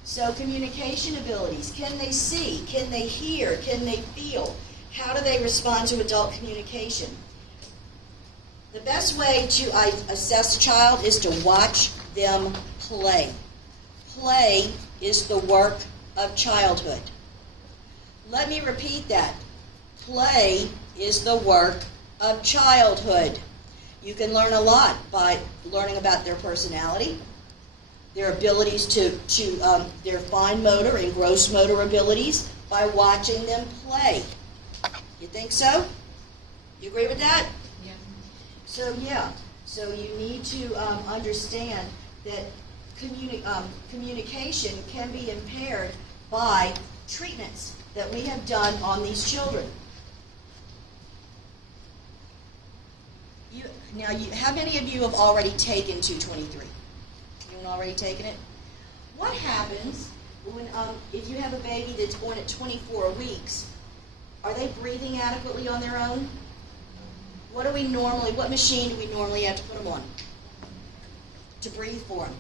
So communication abilities, can they see? Can they hear? Can they feel? How do they respond to adult communication? The best way to assess a child is to watch them play. Play is the work of childhood. Let me repeat that. Play is the work of childhood. You can learn a lot by learning about their personality, their abilities their fine motor and gross motor abilities by watching them play. You think so? You agree with that? Yeah. So you need to understand that communication can be impaired by treatments that we have done on these children. How many of you have already taken 223? Anyone already taken it? What happens when if you have a baby that's born at 24 weeks? Are they breathing adequately on their own? What machine do we normally have to put them on to breathe for them?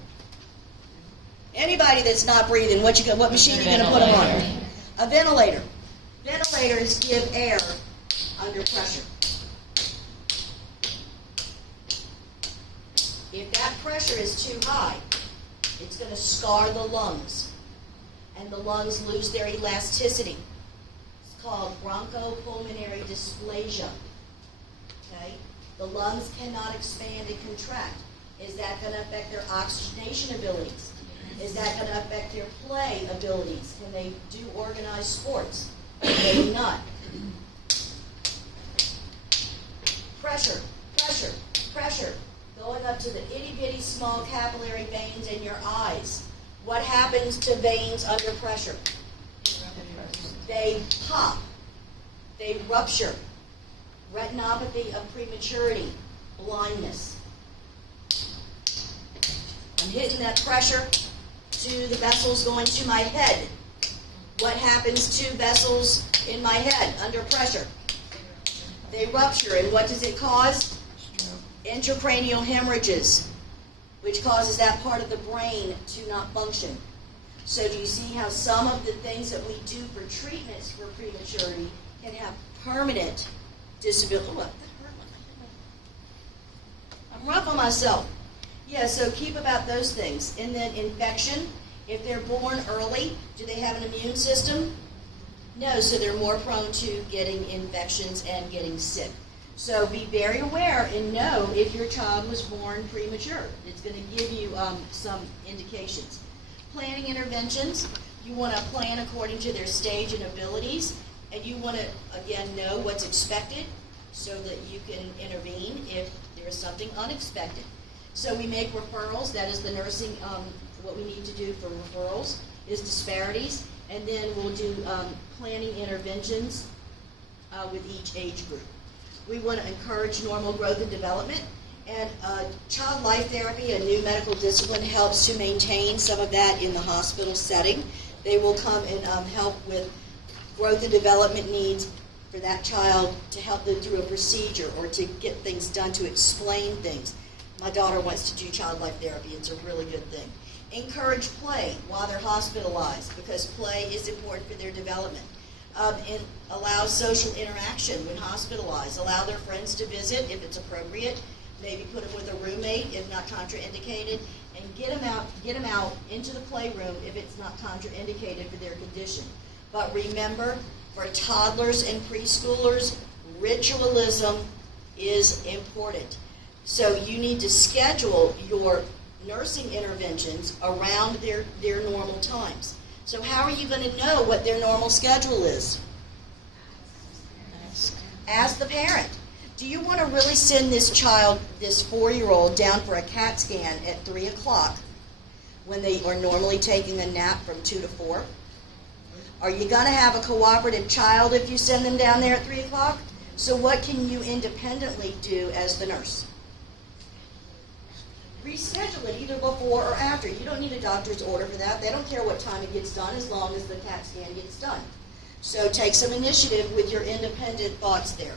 Anybody that's not breathing, what machine are you going to put them on? A ventilator. Ventilators give air under pressure. If that pressure is too high, it's going to scar the lungs, and the lungs lose their elasticity. It's called bronchopulmonary dysplasia. Okay? The lungs cannot expand and contract. Is that going to affect their oxygenation abilities? Is that going to affect their play abilities? Can they do organized sports? Maybe not. Pressure, pressure, pressure. Going up to the itty-bitty small capillary veins in your eyes. What happens to veins under pressure? They pop. They rupture. Retinopathy of prematurity. Blindness. I'm hitting that pressure to the vessels going to my head. What happens to vessels in my head under pressure? They rupture, and what does it cause? Intracranial hemorrhages, which causes that part of the brain to not function. So do you see how some of the things that we do for treatments for prematurity can have permanent disability? Oh, that hurt my head. I'm rough on myself. Yeah, so keep about those things. And then infection. If they're born early, do they have an immune system? No, so they're more prone to getting infections and getting sick. So be very aware and know if your child was born premature. It's going to give you some indications. Planning interventions, you want to plan according to their stage and abilities, and you want to, again, know what's expected so that you can intervene if there is something unexpected. So we make referrals. That is the nursing, what we need to do for referrals is disparities, and then we'll do planning interventions with each age group. We want to encourage normal growth and development, and child life therapy, a new medical discipline, helps to maintain some of that in the hospital setting. They will come and help with growth and development needs for that child to help them through a procedure or to get things done, to explain things. My daughter wants to do child life therapy. It's a really good thing. Encourage play while they're hospitalized, because play is important for their development. And allow social interaction when hospitalized. Allow their friends to visit if it's appropriate. Maybe put them with a roommate if not contraindicated, and get them out into the playroom if it's not contraindicated for their condition. But remember, for toddlers and preschoolers, ritualism is important. So you need to schedule your nursing interventions around their normal times. So how are you going to know what their normal schedule is? Ask the parent. Do you want to really send this child, this 4-year-old, down for a CAT scan at 3 o'clock when they are normally taking a nap from 2 to 4? Are you going to have a cooperative child if you send them down there at 3 o'clock? So what can you independently do as the nurse? Reschedule it either before or after. You don't need a doctor's order for that. They don't care what time it gets done as long as the CAT scan gets done. So take some initiative with your independent thoughts there.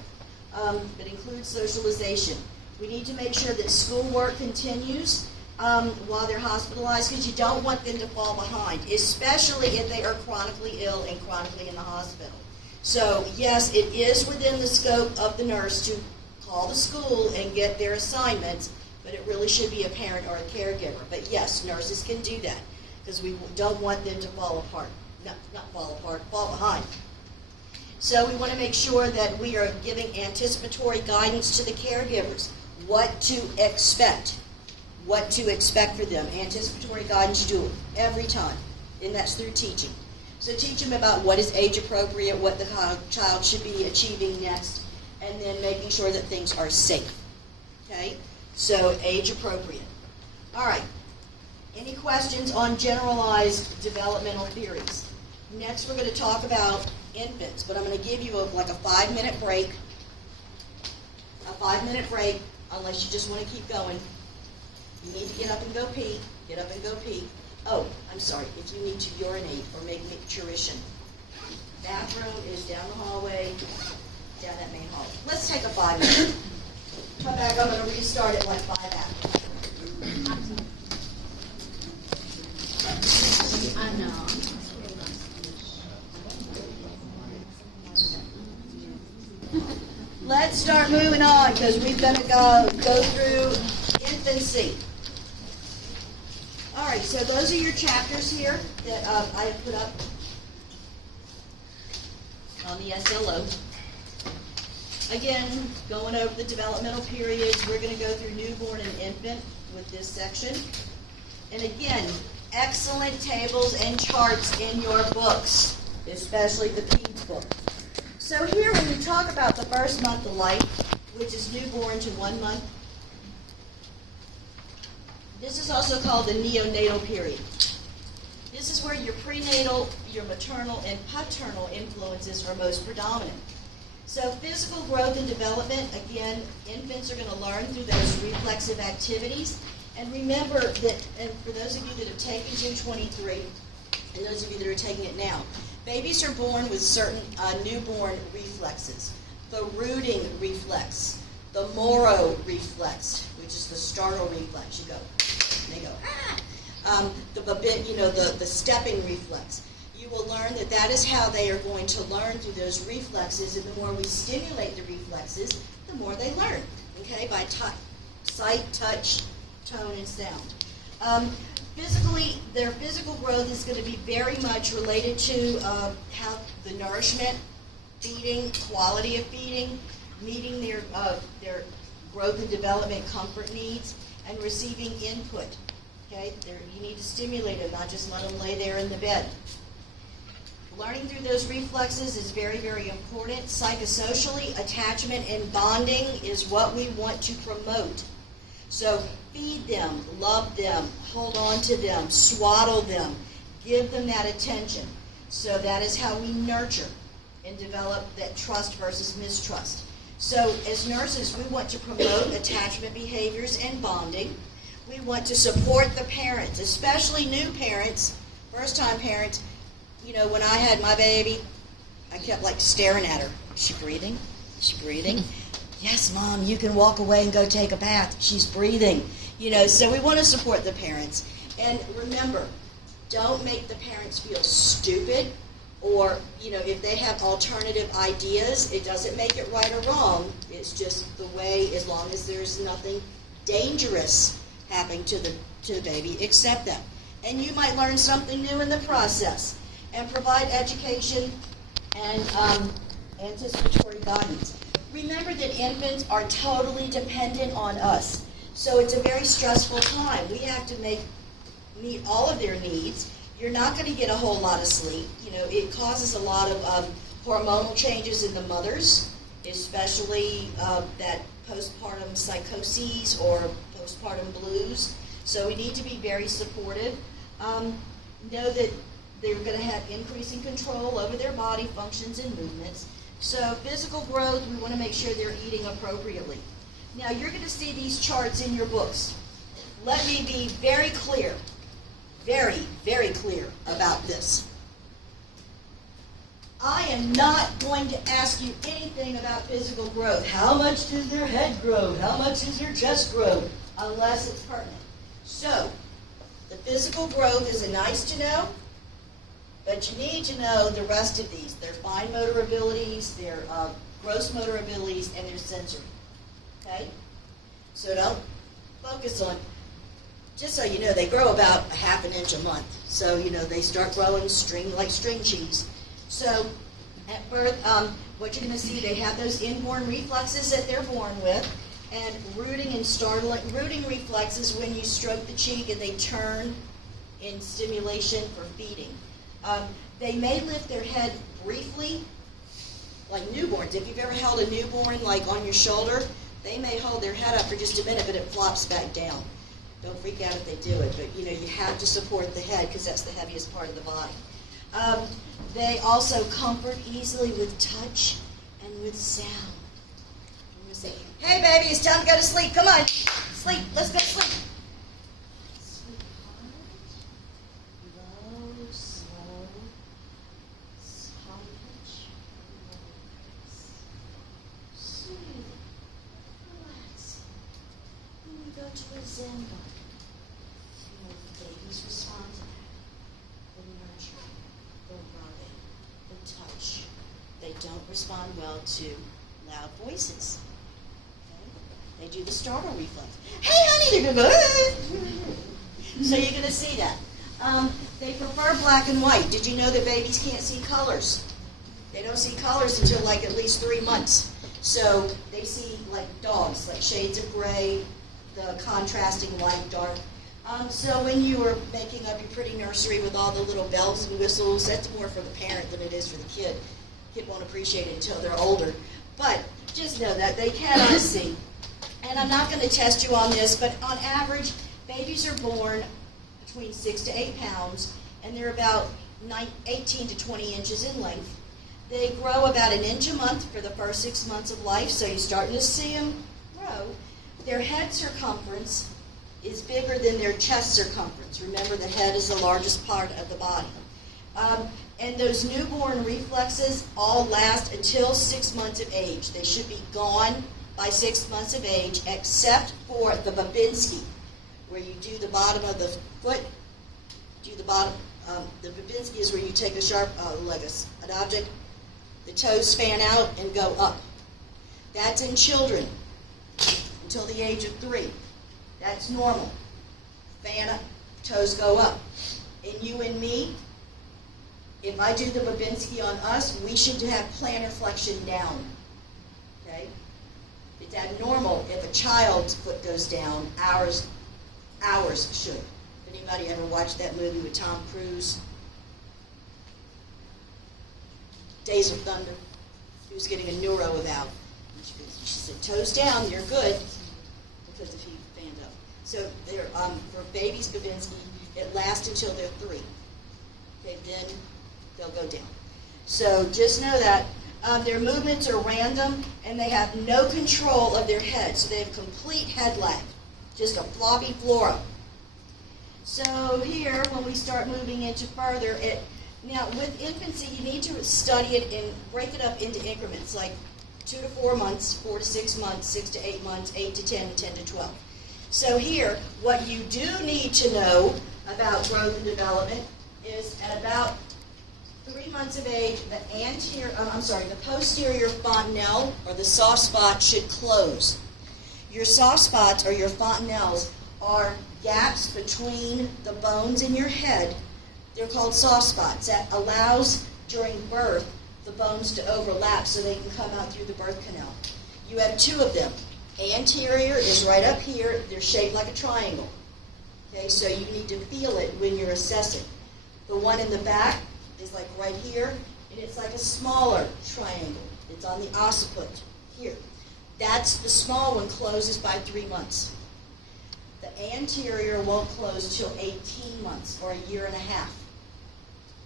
That includes socialization. We need to make sure that schoolwork continues while they're hospitalized, because you don't want them to fall behind, especially if they are chronically ill and chronically in the hospital. So yes, it is within the scope of the nurse to call the school and get their assignments, but it really should be a parent or a caregiver. But yes, nurses can do that, because we don't want them to fall apart. Not fall apart, fall behind. So we want to make sure that we are giving anticipatory guidance to the caregivers, what to expect for them. Anticipatory guidance you do every time, and that's through teaching. So teach them about what is age appropriate, what the child should be achieving next, and then making sure that things are safe. Okay? So age appropriate. All right. Any questions on generalized developmental theories? Next we're going to talk about infants, but I'm going to give you a 5-minute break. A 5-minute break, unless you just want to keep going. You need to get up and go pee. Get up and go pee. Oh, I'm sorry, if you need to urinate or make micturition. Bathroom is down the hallway, down that main hall. Let's take a 5 minute. Come back, I'm going to restart it like 5 after. I know. Let's start moving on because we're going to go through infancy. All right, so those are your chapters here that I have put up on the SLO. Again, going over the developmental periods, we're going to go through newborn and infant with this section. And again, excellent tables and charts in your books, especially the PEDS book. So here when we talk about the first month of life, which is newborn to 1 month, this is also called the neonatal period. This is where your prenatal, your maternal, and paternal influences are most predominant. So physical growth and development, again, infants are going to learn through those reflexive activities. And remember that, and for those of you that have taken 223, and those of you that are taking it now, babies are born with certain newborn reflexes. The rooting reflex, the Moro reflex, which is the startle reflex. You go, and they go, ah! The stepping reflex. You will learn that that is how they are going to learn through those reflexes, and the more we stimulate the reflexes, the more they learn, okay, by sight, touch, tone, and sound. Physically, their physical growth is going to be very much related to how the nourishment, feeding, quality of feeding, meeting their growth and development comfort needs, and receiving input. Okay, you need to stimulate them, not just let them lay there in the bed. Learning through those reflexes is very, very important. Psychosocially, attachment and bonding is what we want to promote. So feed them, love them, hold on to them, swaddle them, give them that attention. So that is how we nurture and develop that trust versus mistrust. So as nurses, we want to promote attachment behaviors and bonding. We want to support the parents, especially new parents, first-time parents. You know, when I had my baby, I kept staring at her. Is she breathing? Is she breathing? Yes, Mom, you can walk away and go take a bath. She's breathing. So we want to support the parents. And remember, don't make the parents feel stupid, or, if they have alternative ideas, it doesn't make it right or wrong. It's just the way, as long as there's nothing dangerous happening to the baby, accept them. And you might learn something new in the process. And provide education and anticipatory guidance. Remember that infants are totally dependent on us. So it's a very stressful time. We have to meet all of their needs. You're not going to get a whole lot of sleep. It causes a lot of hormonal changes in the mothers, especially that postpartum psychoses or postpartum blues. So we need to be very supportive. Know that they're going to have increasing control over their body functions and movements. So physical growth, we want to make sure they're eating appropriately. Now you're going to see these charts in your books. Let me be very clear, very, very clear about this. I am not going to ask you anything about physical growth. How much does their head grow? How much does their chest grow? Unless it's pertinent. So, the physical growth is nice to know. But you need to know the rest of these. Their fine motor abilities, their gross motor abilities, and their sensory. Okay? So don't focus on, just so you know, they grow about ½ inch a month. So, they start growing like string cheese. So At birth, what you're going to see, they have those inborn reflexes that they're born with, and rooting reflexes when you stroke the cheek and they turn in stimulation for feeding. They may lift their head briefly, like newborns. If you've ever held a newborn like on your shoulder, they may hold their head up for just a minute, but it flops back down. Don't freak out if they do it, but you have to support the head because that's the heaviest part of the body. They also comfort easily with touch and with sound. I'm going to say, hey baby, it's time to go to sleep. Come on, sleep. Let's go to sleep. Sweetheart, low, slow, touch, relax. Sweet, relax. When we go to a Zen garden, babies respond to that. The nurturing, the rubbing, the touch. They don't respond well to loud voices. Okay? They do the startle reflex. Hey honey, they're going to go. So you're going to see that. They prefer black and white. Did you know that babies can't see colors? They don't see colors until like at least 3 months. So they see like dogs, like shades of gray, the contrasting light, dark. So when you were making up your pretty nursery with all the little bells and whistles, that's more for the parent than it is for the kid. Kid won't appreciate it until they're older. But just know that they cannot see. And I'm not going to test you on this, but on average, babies are born between 6 to 8 pounds, and they're about 18 to 20 inches in length. They grow about 1 inch a month for the first 6 months of life, so you're starting to see them grow. Their head circumference is bigger than their chest circumference. Remember, the head is the largest part of the body. And those newborn reflexes all last until 6 months of age. They should be gone by 6 months of age, except for the Babinski, where you do the bottom of the foot, do the bottom. The Babinski is where you take a sharp, an object, the toes fan out and go up. That's in children until the age of 3. That's normal. Fan up, toes go up. In you and me, if I do the Babinski on us, we should have plantar flexion down. Okay? It's abnormal if a child's foot goes down. Ours should. Anybody ever watched that movie with Tom Cruise? Days of Thunder. He was getting a neuro eval. She said, toes down, you're good, because if he fanned up. So they're, for babies, Babinski, it lasts until they're 3. Okay, then they'll go down. So just know that their movements are random, and they have no control of their head. So they have complete head lag, just a floppy flora. So here, when we start moving into further, now with infancy, you need to study it and break it up into increments, like 2 to 4 months, 4 to 6 months, 6 to 8 months, 8 to 10, 10 to 12. So here, what you do need to know about growth and development is at about 3 months of age, the posterior fontanelle, or the soft spot, should close. Your soft spots, or your fontanelles, are gaps between the bones in your head. They're called soft spots. That allows, during birth, the bones to overlap so they can come out through the birth canal. You have 2 of them. Anterior is right up here. They're shaped like a triangle. Okay, so you need to feel it when you're assessing. The one in the back is like right here, and it's like a smaller triangle. It's on the occiput here. That's the small one, closes by 3 months. The anterior won't close till 18 months or 1.5 years.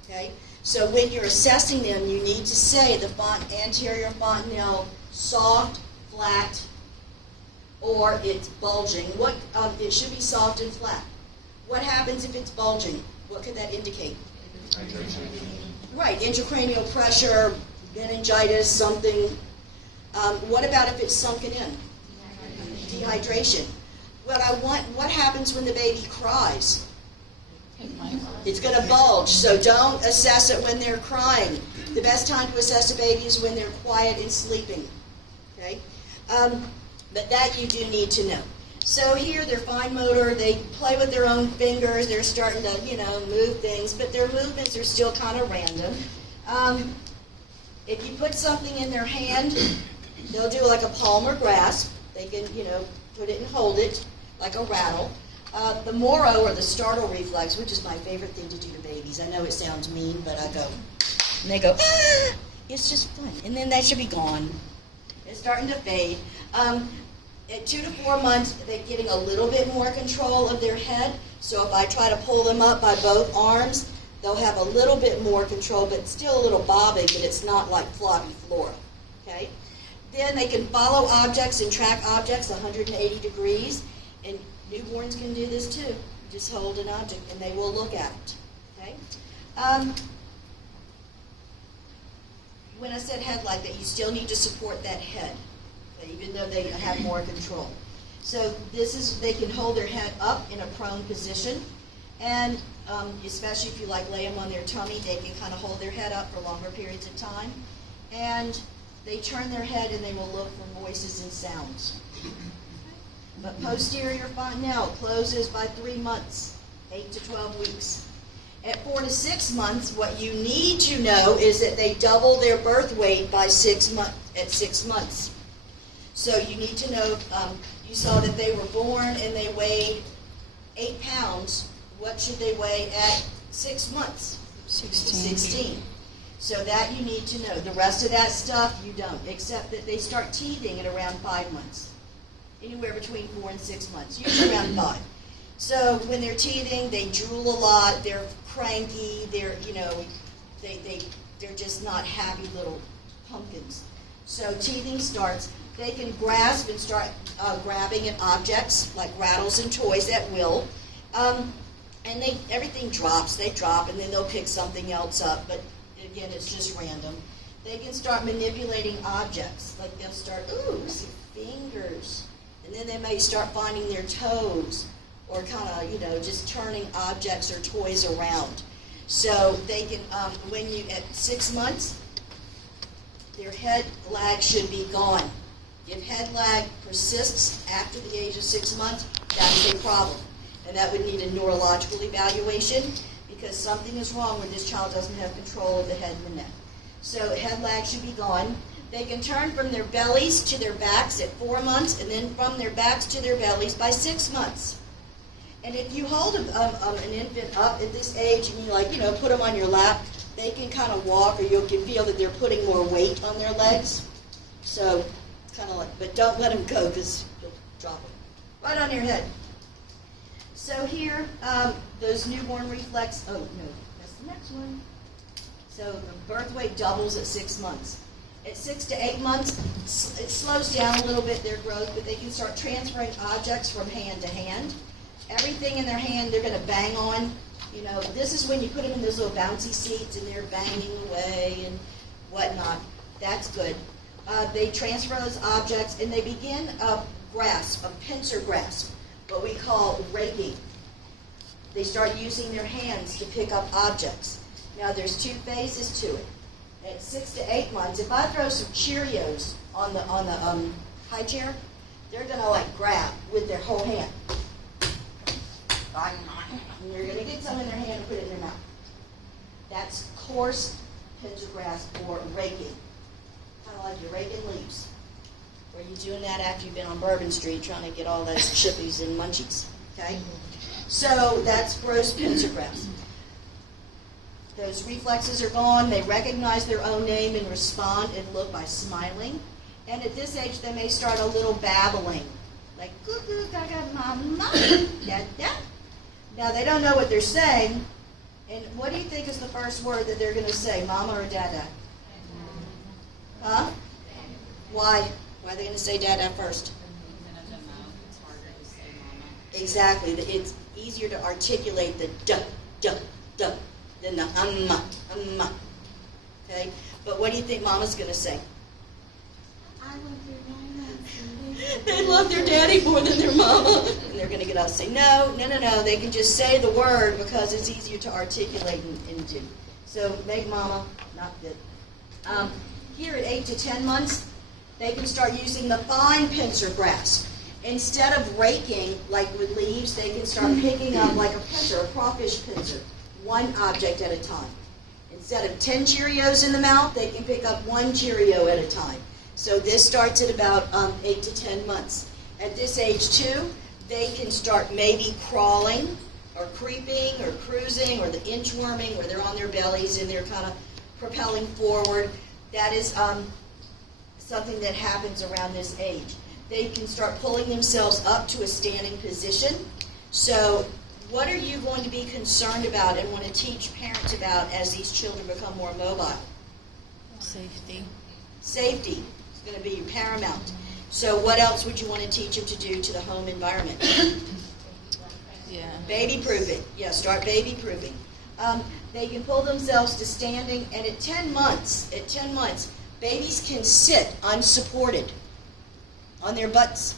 Okay? So when you're assessing them, you need to say the anterior fontanelle soft, flat, or it's bulging. It should be soft and flat. What happens if it's bulging? What could that indicate? Right, intracranial pressure, meningitis, something. What about if it's sunken in? Dehydration. What happens when the baby cries? It's going to bulge, so don't assess it when they're crying. The best time to assess a baby is when they're quiet and sleeping. Okay? But that you do need to know. So here, they're fine motor. They play with their own fingers. They're starting to, move things, but their movements are still kind of random. If you put something in their hand, they'll do like a palm or grasp. They can, put it and hold it like a rattle. The Moro or the startle reflex, which is my favorite thing to do to babies. I know it sounds mean, but I go, and they go, ah! It's just fun. And then that should be gone. It's starting to fade. At 2 to 4 months, they're getting a little bit more control of their head. So if I try to pull them up by both arms, they'll have a little bit more control, but still a little bobbing, but it's not like floppy Flora. Okay? Then they can follow objects and track objects 180 degrees. And newborns can do this too. Just hold an object and they will look at it. Okay? When I said head like that, you still need to support that head, okay, even though they have more control. So they can hold their head up in a prone position, and especially if you lay them on their tummy, they can kind of hold their head up for longer periods of time. And they turn their head and they will look for voices and sounds. But posterior fontanelle closes by 3 months, 8 to 12 weeks. At 4 to 6 months, what you need to know is that they double their birth weight by 6 months. At 6 months. So you need to know, you saw that they were born and they weighed 8 pounds. What should they weigh at 6 months? 16. So that you need to know. The rest of that stuff you don't, except that they start teething at around 5 months. Anywhere between 4 and 6 months, usually around 5. So when they're teething, they drool a lot, they're cranky, they're just not happy little pumpkins. So teething starts. They can grasp and start grabbing at objects like rattles and toys at will. And everything drops. They drop and then they'll pick something else up. But again, it's just random. They can start manipulating objects. Like they'll start, ooh, see fingers. And then they may start finding their toes or kind of, just turning objects or toys around. So they can, at 6 months, their head lag should be gone. If head lag persists after the age of 6 months, that's a problem. And that would need a neurological evaluation because something is wrong when this child doesn't have control of the head and the neck. So head lag should be gone. They can turn from their bellies to their backs at 4 months and then from their backs to their bellies by 6 months. And if you hold an infant up at this age and you put them on your lap, they can kind of walk or you can feel that they're putting more weight on their legs. So kind of but don't let them go because you'll drop them right on your head. So here, those newborn reflex, oh no, that's the next one. So the birth weight doubles at 6 months. At 6 to 8 months, it slows down a little bit, their growth, but they can start transferring objects from hand to hand. Everything in their hand they're going to bang on. This is when you put them in those little bouncy seats and they're banging away and whatnot. That's good. They transfer those objects and they begin a grasp, a pincer grasp, what we call raking. They start using their hands to pick up objects. Now there's 2 phases to it. At 6 to 8 months, if I throw some Cheerios on the high chair, they're going to grab with their whole hand. And you're going to get some in their hand and put it in their mouth. That's coarse pincer grasp or raking. Kind of like you're raking leaves. Or you're doing that after you've been on Bourbon Street trying to get all those chippies and munchies. Okay? So that's gross pincer grasp. Those reflexes are gone. They recognize their own name and respond and look by smiling. And at this age, they may start a little babbling. Like, goo goo gaga mama, da da. Now, they don't know what they're saying. And what do you think is the first word that they're going to say, mama or dada? Huh? Why? Why are they going to say dada first? It's harder to say mama. Exactly. It's easier to articulate the duh, duh, duh than the umma, umma. Okay? But what do you think mama's going to say? I love your mama. They love their daddy more than their mama. And they're going to get up and say, no. They can just say the word because it's easier to articulate and do. So make mama, not good. Here at 8 to 10 months, they can start using the fine pincer grasp. Instead of raking like with leaves, they can start picking up like a pincer, a crawfish pincer, one object at a time. And Instead of 10 Cheerios in the mouth, they can pick up 1 Cheerio at a time. So this starts at about 8 to 10 months. At this age too, they can start maybe crawling or creeping or cruising or the inchworming where they're on their bellies and they're kind of propelling forward. That is something that happens around this age. They can start pulling themselves up to a standing position. So what are you going to be concerned about and want to teach parents about as these children become more mobile? Safety. Safety is going to be paramount. So what else would you want to teach them to do to the home environment? Yeah. Baby proofing. Yeah, start baby proofing. They can pull themselves to standing, and at 10 months, babies can sit unsupported on their butts.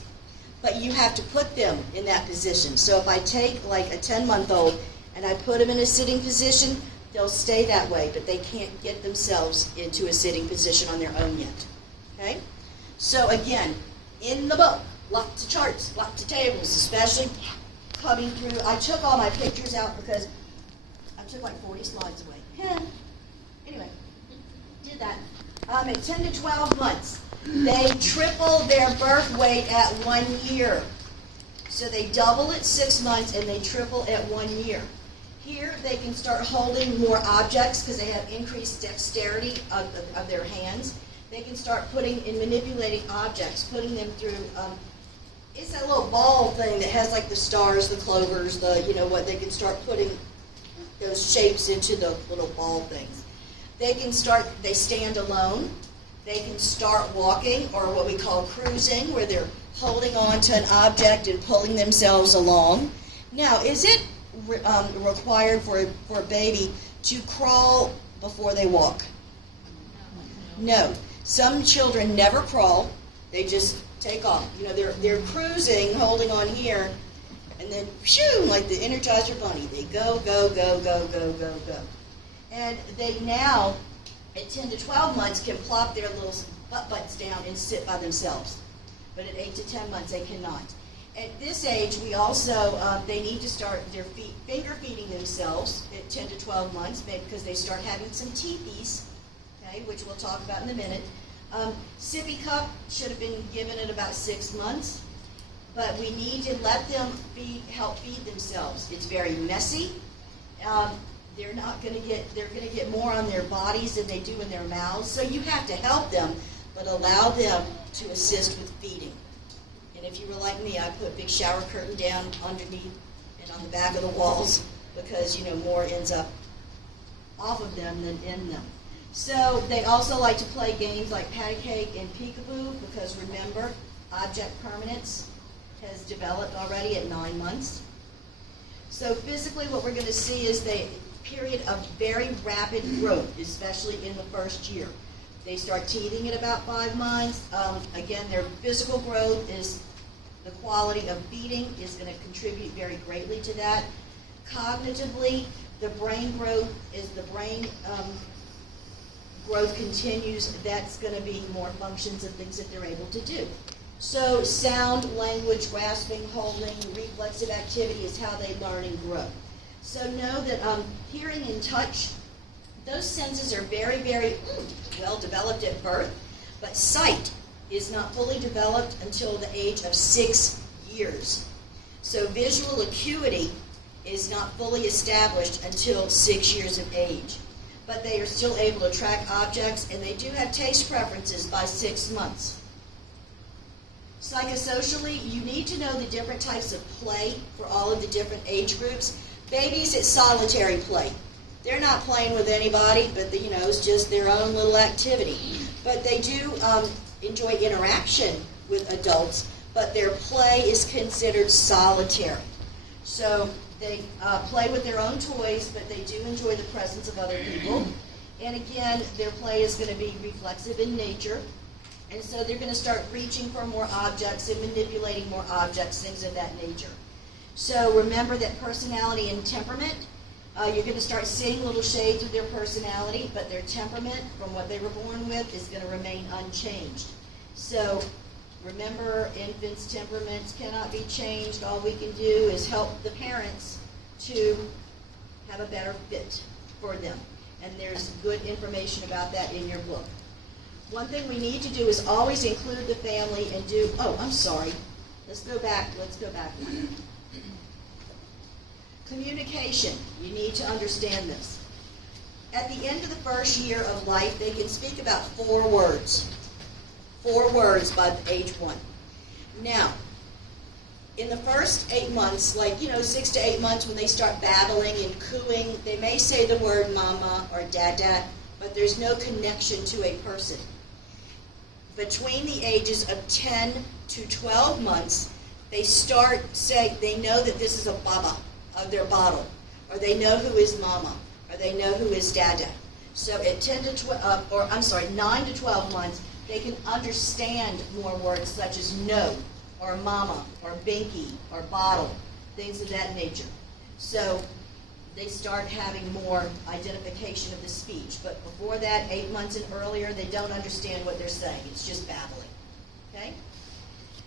But you have to put them in that position. So if I take like a 10-month-old and I put them in a sitting position, they'll stay that way, but they can't get themselves into a sitting position on their own yet. Okay? So again, in the book, lots of charts, lots of tables, especially coming through. I took all my pictures out because I took like 40 slides away. Anyway, did that. At 10 to 12 months, they triple their birth weight at 1 year. So they double at 6 months and they triple at 1 year. Here they can start holding more objects because they have increased dexterity of their hands. They can start putting and manipulating objects, putting them through, it's that little ball thing that has like the stars, the clovers, they can start putting those shapes into the little ball things. They stand alone. They can start walking, or what we call cruising, where they're holding on to an object and pulling themselves along. Now, is it required for a baby to crawl before they walk? No. Some children never crawl. They just take off. They're cruising, holding on here, and then, shoo, like the Energizer Bunny. They go, go, go, go, go, go, go. And they now, at 10 to 12 months, can plop their little butts down and sit by themselves. But at 8 to 10 months, they cannot. At this age, we also, they need to start their finger feeding themselves at 10 to 12 months, maybe because they start having some teethies, okay, which we'll talk about in a minute. Sippy cup should have been given at about 6 months, but we need to let them help feed themselves. It's very messy. They're going to get more on their bodies than they do in their mouths. So you have to help them, but allow them to assist with feeding. And if you were like me, I put a big shower curtain down underneath and on the back of the walls because, more ends up off of them than in them. So they also like to play games like patty cake and peekaboo because remember, object permanence has developed already at 9 months. So physically what we're going to see is the period of very rapid growth, especially in the first year. They start teething at about 5 months. Again, their physical growth is the quality of feeding is going to contribute very greatly to that. Cognitively, the brain growth growth continues. That's going to be more functions and things that they're able to do. So sound, language, grasping, holding, reflexive activity is how they learn and grow. So know that hearing and touch, those senses are very, very well developed at birth, but sight is not fully developed until the age of 6 years. So visual acuity is not fully established until 6 years of age. But they are still able to track objects, and they do have taste preferences by 6 months. Psychosocially, you need to know the different types of play for all of the different age groups. Babies, it's solitary play. They're not playing with anybody, but it's just their own little activity. But they do enjoy interaction with adults, but their play is considered solitary. So they play with their own toys, but they do enjoy the presence of other people. And again, their play is going to be reflexive in nature. And so they're going to start reaching for more objects and manipulating more objects, things of that nature. So remember that personality and temperament, you're going to start seeing little shades of their personality, but their temperament from what they were born with is going to remain unchanged. So remember, infants' temperaments cannot be changed. All we can do is help the parents to have a better fit for them. And there's good information about that in your book. One thing we need to do is always include the family and do, oh, I'm sorry. Let's go back one. Communication. You need to understand this. At the end of the first year of life, they can speak about 4 words. 4 words by age 1. Now, in the first 8 months, 6 to 8 months when they start babbling and cooing, they may say the word mama or dada, but there's no connection to a person. Between the ages of 10 to 12 months, they start saying, they know that this is a baba of their bottle, or they know who is mama, or they know who is dada. So at 9 to 12 months, they can understand more words such as no, or mama, or binky, or bottle, things of that nature. So they start having more identification of the speech. But before that, 8 months and earlier, they don't understand what they're saying. It's just babbling. Okay?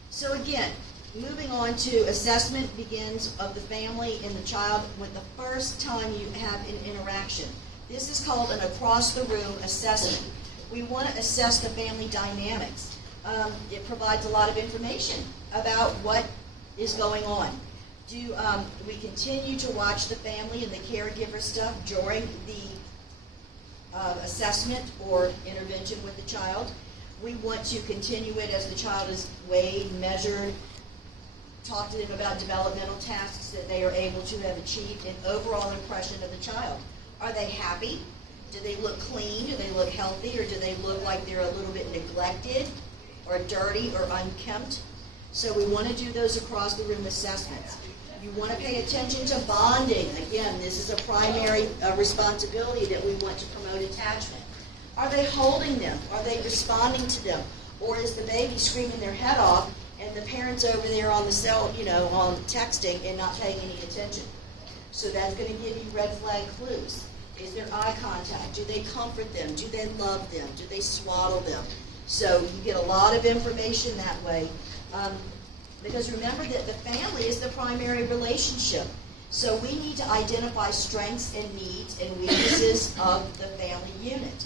So again, moving on to assessment begins of the family and the child with the first time you have an interaction. This is called an across-the-room assessment. We want to assess the family dynamics. It provides a lot of information about what is going on. Do we continue to watch the family and the caregiver stuff during the assessment or intervention with the child? We want to continue it as the child is weighed, measured, talk to them about developmental tasks that they are able to have achieved, an overall impression of the child. Are they happy? Do they look clean? Do they look healthy? Or do they look like they're a little bit neglected or dirty or unkempt? So we want to do those across the room assessments. You want to pay attention to bonding. Again, this is a primary responsibility that we want to promote attachment. Are they holding them? Are they responding to them? Or is the baby screaming their head off and the parents over there on the cell, on texting and not paying any attention? So that's going to give you red flag clues. Is there eye contact? Do they comfort them? Do they love them? Do they swaddle them? So you get a lot of information that way. Because remember that the family is the primary relationship. So we need to identify strengths and needs and weaknesses of the family unit.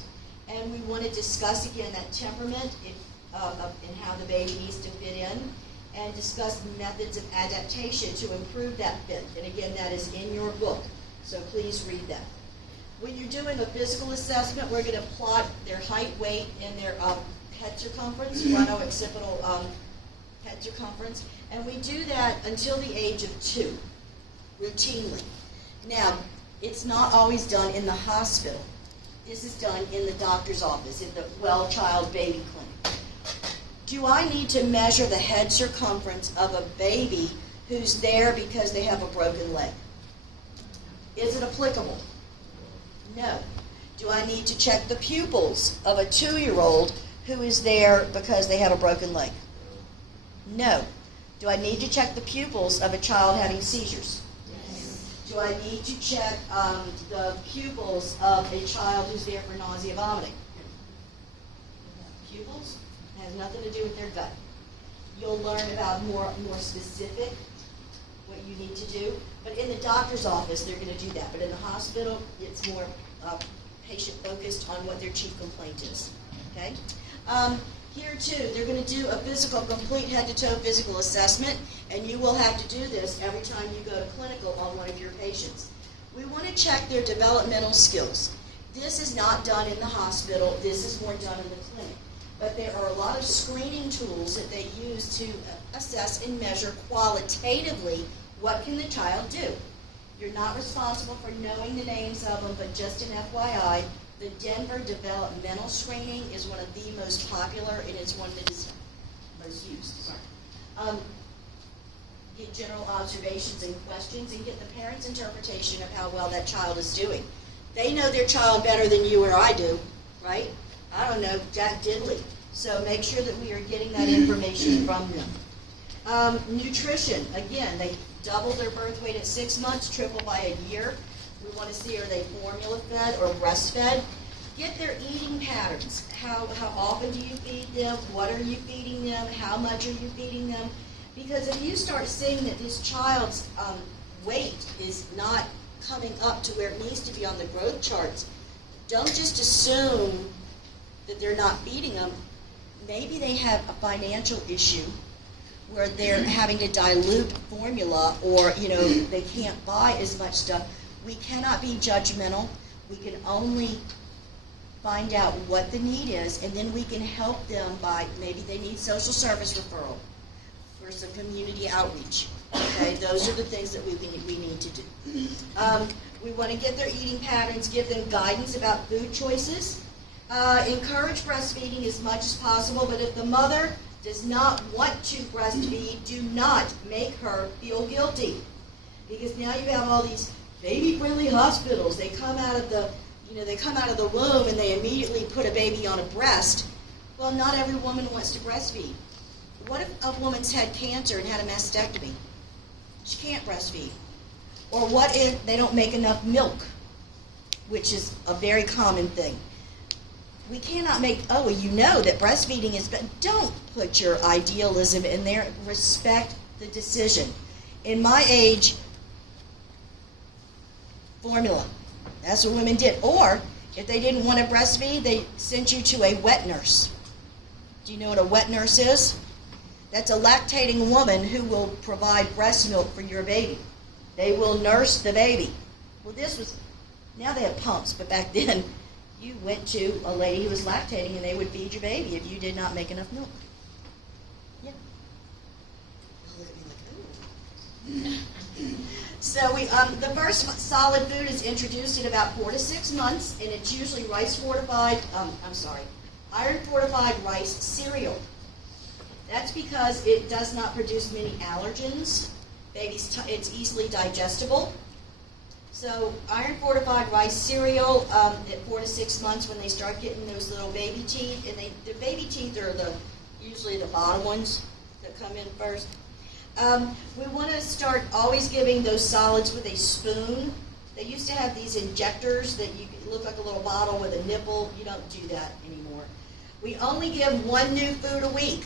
And we want to discuss again that temperament and how the baby needs to fit in, and discuss methods of adaptation to improve that fit. And again, that is in your book. So please read that. When you're doing a physical assessment, we're going to plot their height, weight, and their head circumference, fronto-occipital head circumference. And we do that until the age of 2, routinely. Now, it's not always done in the hospital. This is done in the doctor's office, in the Well Child Baby Clinic. Do I need to measure the head circumference of a baby who's there because they have a broken leg? Is it applicable? No. Do I need to check the pupils of a 2-year-old who is there because they have a broken leg? No. Do I need to check the pupils of a child having seizures? Yes. Do I need to check the pupils of a child who's there for nausea, vomiting? Pupils? It has nothing to do with their gut. You'll learn about more specific what you need to do. But in the doctor's office, they're going to do that. But in the hospital, it's more patient-focused on what their chief complaint is. Okay? Here, too, they're going to do a complete head-to-toe physical assessment, and you will have to do this every time you go to clinical on one of your patients. We want to check their developmental skills. This is not done in the hospital. This is more done in the clinic. But there are a lot of screening tools that they use to assess and measure qualitatively what can the child do. You're not responsible for knowing the names of them, but just an FYI, the Denver Developmental Screening is one of the most popular, and it's one that is most used. Get general observations and questions and get the parent's interpretation of how well that child is doing. They know their child better than you or I do, right? I don't know, Jack Diddley. So make sure that we are getting that information from them. Nutrition, again, they double their birth weight at 6 months, triple by a year. We want to see, are they formula fed or breastfed? Get their eating patterns. How often do you feed them? What are you feeding them? How much are you feeding them? Because if you start seeing that this child's weight is not coming up to where it needs to be on the growth charts, don't just assume that they're not feeding them. Maybe they have a financial issue where they're having to dilute formula, or they can't buy as much stuff. We cannot be judgmental. We can only find out what the need is, and then we can help them by, maybe they need social service referral for some community outreach. Okay, those are the things that we need to do. We want to get their eating patterns, give them guidance about food choices, encourage breastfeeding as much as possible, but if the mother does not want to breastfeed, do not make her feel guilty. Because now you have all these baby-friendly hospitals. They come out of the womb and they immediately put a baby on a breast. Well, not every woman wants to breastfeed. What if a woman's had cancer and had a mastectomy? She can't breastfeed. Or what if they don't make enough milk, which is a very common thing. We cannot make, that breastfeeding is, but don't put your idealism in there. Respect the decision. In my age, formula. That's what women did. Or, if they didn't want to breastfeed, they sent you to a wet nurse. Do you know what a wet nurse is? That's a lactating woman who will provide breast milk for your baby. They will nurse the baby. Well, now they have pumps, but back then, you went to a lady who was lactating and they would feed your baby if you did not make enough milk. Yeah. Look at me like, ooh. So the first solid food is introduced in about 4 to 6 months, and it's usually iron fortified rice cereal. That's because it does not produce many allergens. It's easily digestible. So iron fortified rice cereal at 4 to 6 months, when they start getting those little baby teeth, and the baby teeth are usually the bottom ones that come in first. We want to start always giving those solids with a spoon. They used to have these injectors that look like a little bottle with a nipple. You don't do that anymore. We only give 1 new food a week.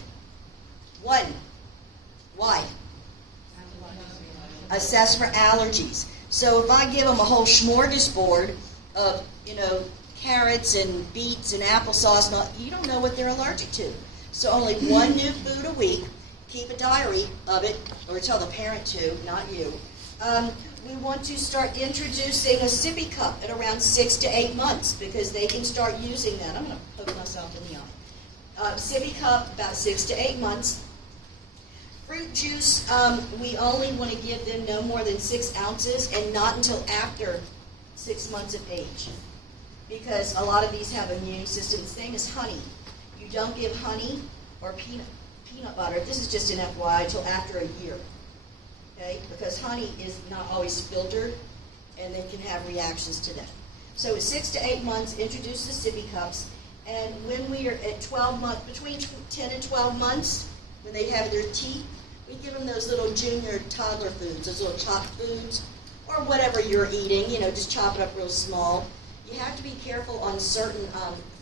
1. Why? Assess for allergies. So if I give them a whole smorgasbord of, carrots and beets and applesauce, you don't know what they're allergic to. So only 1 new food a week. Keep a diary of it, or tell the parent to, not you. We want to start introducing a sippy cup at around 6 to 8 months, because they can start using that. I'm going to poke myself in the eye. Sippy cup, about 6 to 8 months. Fruit juice, we only want to give them no more than 6 ounces, and not until after 6 months of age, because a lot of these have immune systems. Same as honey. You don't give honey or peanut butter. This is just an FYI until after a year, okay? Because honey is not always filtered, and they can have reactions to that. So at 6 to 8 months, introduce the sippy cups, and when we are at 12 months, between 10 and 12 months, when they have their teeth, we give them those little junior toddler foods, those little chopped foods, or whatever you're eating, just chop it up real small. You have to be careful on certain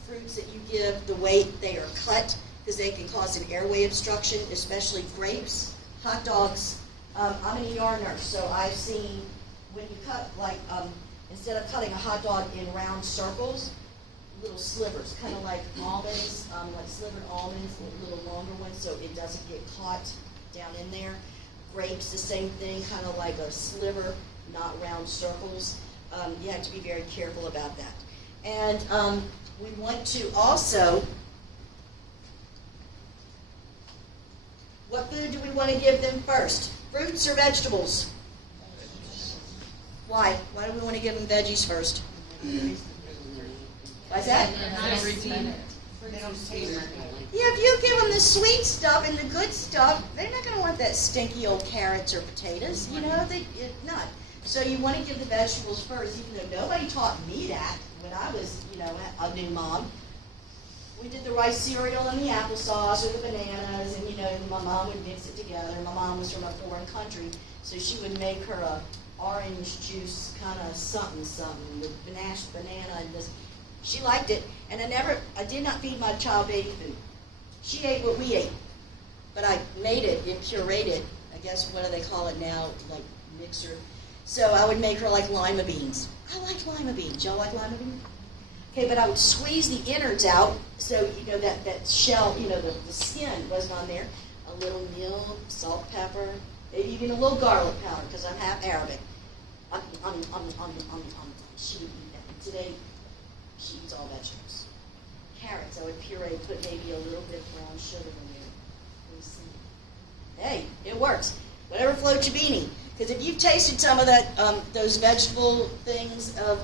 fruits that you give, the way they are cut, because they can cause an airway obstruction, especially grapes, hot dogs. I'm an ER nurse, so I've seen when you cut, instead of cutting a hot dog in round circles, little slivers, kind of like almonds, like slivered almonds, little longer ones, so it doesn't get caught down in there. Grapes, the same thing, kind of like a sliver, not round circles. You have to be very careful about that. And we want to also, what food do we want to give them first? Fruits or vegetables? Why? Why do we want to give them veggies first? Why's that? Yeah, if you give them the sweet stuff and the good stuff, they're not going to want that stinky old carrots or potatoes. Not. So you want to give the vegetables first, even though nobody taught me that when I was, a new mom. We did the rice cereal and the applesauce or the bananas, and my mom would mix it together. My mom was from a foreign country, so she would make her a orange juice kind of something with mashed banana and this. She liked it, and I did not feed my child baby food. She ate what we ate, but I made it and pureed. I guess, what do they call it now, like mixer. So I would make her like lima beans. I like lima beans. Y'all like lima beans? Okay, but I would squeeze the innards out, so, that shell, the skin wasn't on there. A little milk, salt, pepper, maybe even a little garlic powder, because I'm half Arabic. She would eat that. Today, she eats all vegetables. Carrots, I would puree, put maybe a little bit of brown sugar in there. Hey, it works. Whatever floats your beanie. Because if you've tasted some of that, those vegetable things of,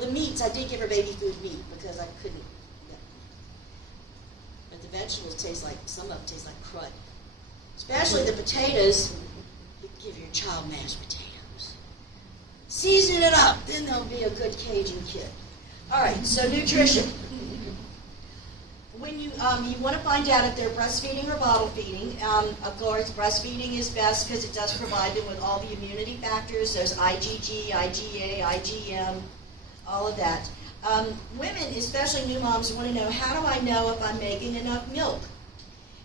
the meats, I did give her baby food meat because I couldn't. Yeah. But the vegetables taste like, some of them taste like crud. Especially the potatoes. You give your child mashed potatoes. Season it up, then they'll be a good Cajun kid. All right, so nutrition. When you want to find out if they're breastfeeding or bottle feeding, of course, breastfeeding is best because it does provide them with all the immunity factors. There's IgG, IgA, IgM, all of that. Women, especially new moms, want to know, how do I know if I'm making enough milk?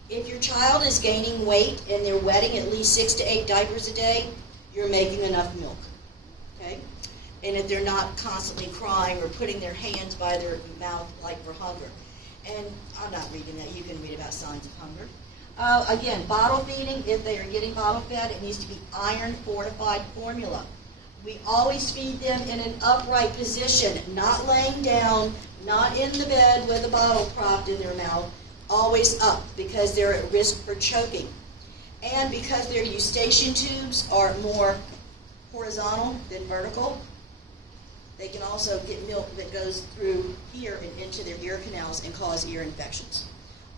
If your child is gaining weight and they're wetting at least 6 to 8 diapers a day, you're making enough milk. Okay? And if they're not constantly crying or putting their hands by their mouth like for hunger. And I'm not reading that. You can read about signs of hunger. Again, bottle feeding, if they are getting bottle fed, it needs to be iron-fortified formula. We always feed them in an upright position, not laying down, not in the bed with a bottle propped in their mouth, always up, because they're at risk for choking. And because their eustachian tubes are more horizontal than vertical, they can also get milk that goes through here and into their ear canals and cause ear infections.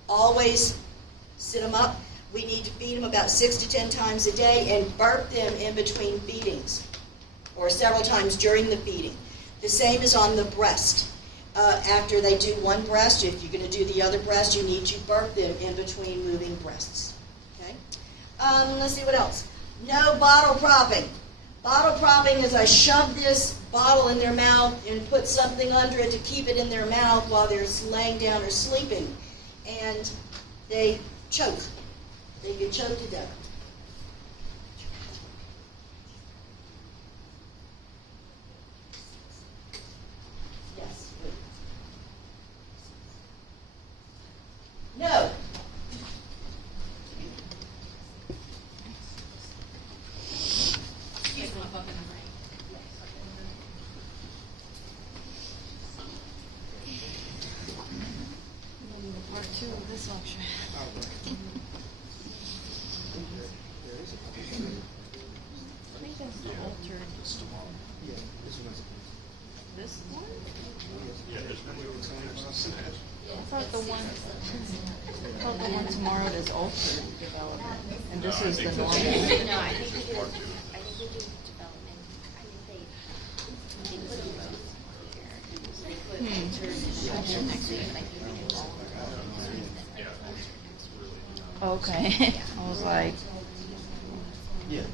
Always sit them up. We need to feed them about 6 to 10 times a day and burp them in between feedings or several times during the feeding. The same is on the breast. After they do one breast, if you're going to do the other breast, you need to burp them in between moving breasts. Okay? Let's see what else. No bottle propping. Bottle propping is I shove this bottle in their mouth and put something under it to keep it in their mouth while they're laying down or sleeping. And they choke. They get choked to death. Yes. No. Part 2 of this lecture. I think that's the altered. This one? I thought the one tomorrow is altered development, and this is the normal. No, I think we do development. I think they put them both here. They put altered and next week, like you can do all of them. Okay. I was like, You're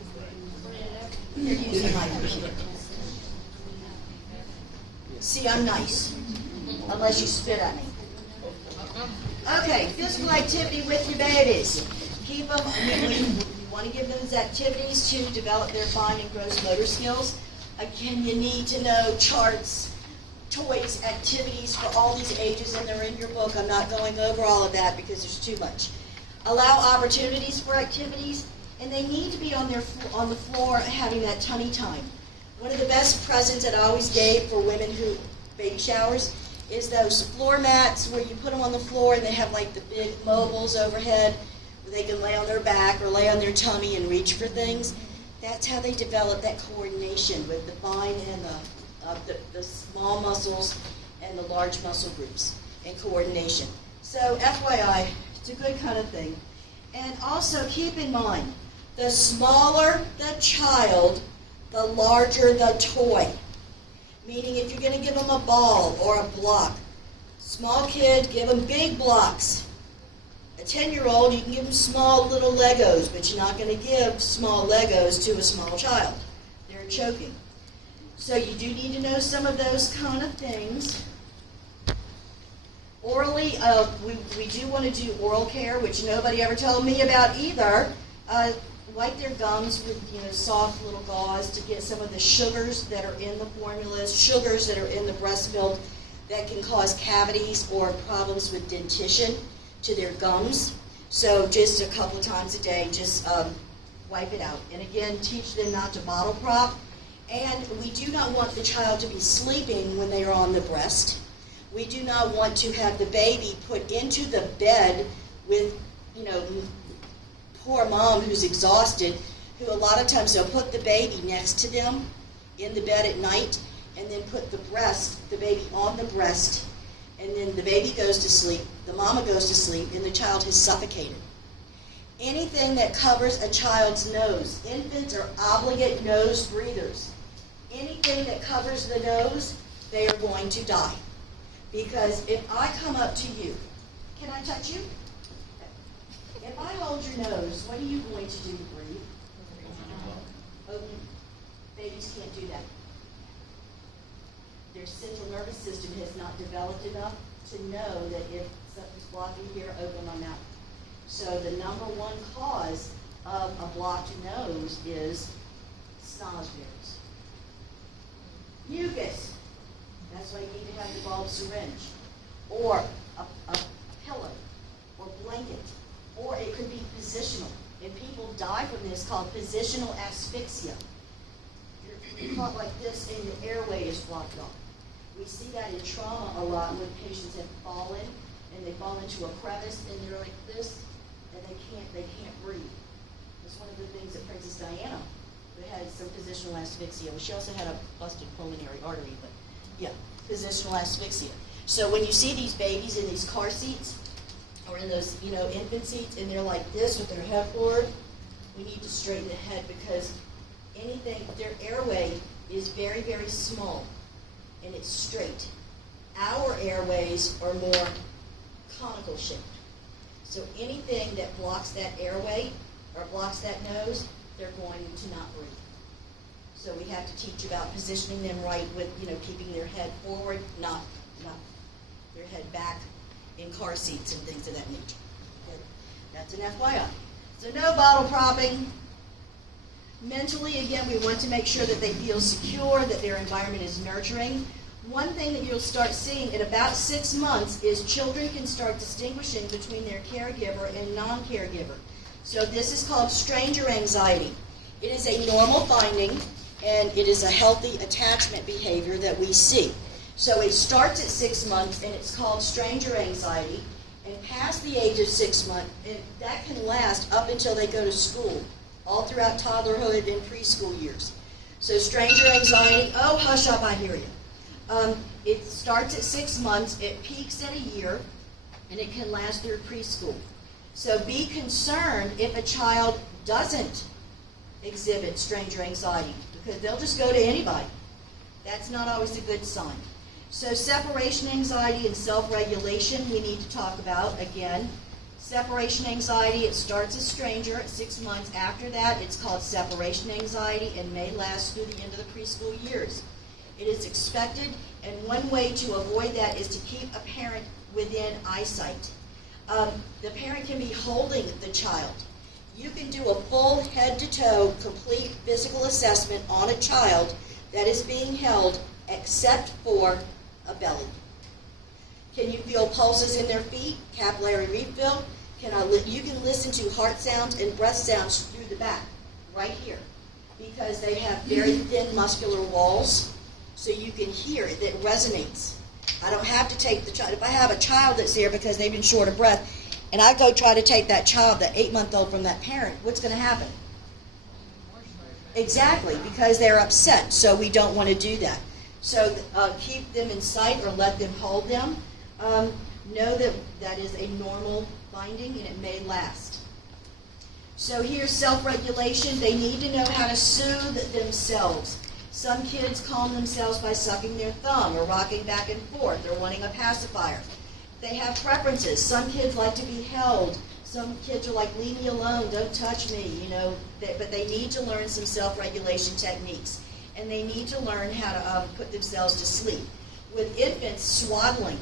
using my computer. See, I'm nice. Unless you spit at me. Okay, physical activity with your babies. Keep them, you want to give them these activities to develop their fine and gross motor skills. Again, you need to know charts, toys, activities for all these ages, and they're in your book. I'm not going over all of that because there's too much. Allow opportunities for activities, and they need to be on the floor having that tummy time. One of the best presents that I always gave for women who baby showers is those floor mats where you put them on the floor and they have like the big mobiles overhead where they can lay on their back or lay on their tummy and reach for things. That's how they develop that coordination with the fine and the small muscles and the large muscle groups and coordination. So FYI, it's a good kind of thing. And also keep in mind, the smaller the child, the larger the toy. Meaning if you're going to give them a ball or a block, small kid, give them big blocks. A 10-year-old, you can give them small little Legos, but you're not going to give small Legos to a small child. They're choking. So you do need to know some of those kind of things. Orally, we do want to do oral care, which nobody ever told me about either. Wipe their gums with soft little gauze to get some of the sugars that are in the formulas, sugars that are in the breast milk, that can cause cavities or problems with dentition to their gums. So just a couple of times a day, just wipe it out. And again, teach them not to bottle prop. And we do not want the child to be sleeping when they are on the breast. We do not want to have the baby put into the bed with, poor mom who's exhausted, who a lot of times they'll put the baby next to them in the bed at night and then put the baby on the breast, and then the baby goes to sleep, the mama goes to sleep, and the child has suffocated. Anything that covers a child's nose, infants are obligate nose breathers. Anything that covers the nose, they are going to die. Because if I come up to you, can I touch you? If I hold your nose, what are you going to do to breathe? Open. Babies can't do that. Their central nervous system has not developed enough to know that if something's blocking here, open my mouth. So the number one cause of a blocked nose is snozzberries. Mucus. That's why you need to have the bulb syringe. Or a pillow, or blanket. Or it could be positional. And people die from this called positional asphyxia. You're caught like this and your airway is blocked off. We see that in trauma a lot when patients have fallen and they fall into a crevice and they're like this and they can't breathe. It's one of the things that Princess Diana had some positional asphyxia. She also had a busted pulmonary artery, but yeah, positional asphyxia. So when you see these babies in these car seats or in those, infant seats and they're like this with their head forward, we need to straighten the head because their airway is very, very small and it's straight. Our airways are more conical shaped. So anything that blocks that airway or blocks that nose, they're going to not breathe. So we have to teach about positioning them right with, keeping their head forward, not their head back in car seats and things of that nature. Okay. That's an FYI. So no bottle propping. Mentally, again, we want to make sure that they feel secure, that their environment is nurturing. One thing that you'll start seeing in about 6 months is children can start distinguishing between their caregiver and non-caregiver. So this is called stranger anxiety. It is a normal finding, and it is a healthy attachment behavior that we see. So it starts at 6 months, and it's called stranger anxiety. And past the age of 6 months, and that can last up until they go to school, all throughout toddlerhood and preschool years. So stranger anxiety, oh, hush up, I hear you. It starts at 6 months, it peaks at a year, and it can last through preschool. So be concerned if a child doesn't exhibit stranger anxiety, because they'll just go to anybody. That's not always a good sign. So separation anxiety and self-regulation we need to talk about again. Separation anxiety, it starts as stranger at 6 months. After that, it's called separation anxiety and may last through the end of the preschool years. It is expected, and one way to avoid that is to keep a parent within eyesight. The parent can be holding the child. You can do a full head-to-toe, complete physical assessment on a child that is being held except for a belly. Can you feel pulses in their feet, capillary refill? You can listen to heart sounds and breath sounds through the back, right here, because they have very thin muscular walls, so you can hear it. It resonates. I don't have to take the child. If I have a child that's here because they've been short of breath, and I go try to take that child, that 8-month-old, from that parent, what's going to happen? Exactly, because they're upset, so we don't want to do that. So keep them in sight or let them hold them. Know that that is a normal finding and it may last. So here's self-regulation. They need to know how to soothe themselves. Some kids calm themselves by sucking their thumb or rocking back and forth or wanting a pacifier. They have preferences. Some kids like to be held. Some kids are like, leave me alone, don't touch me, but they need to learn some self-regulation techniques. And they need to learn how to put themselves to sleep. With infants, swaddling,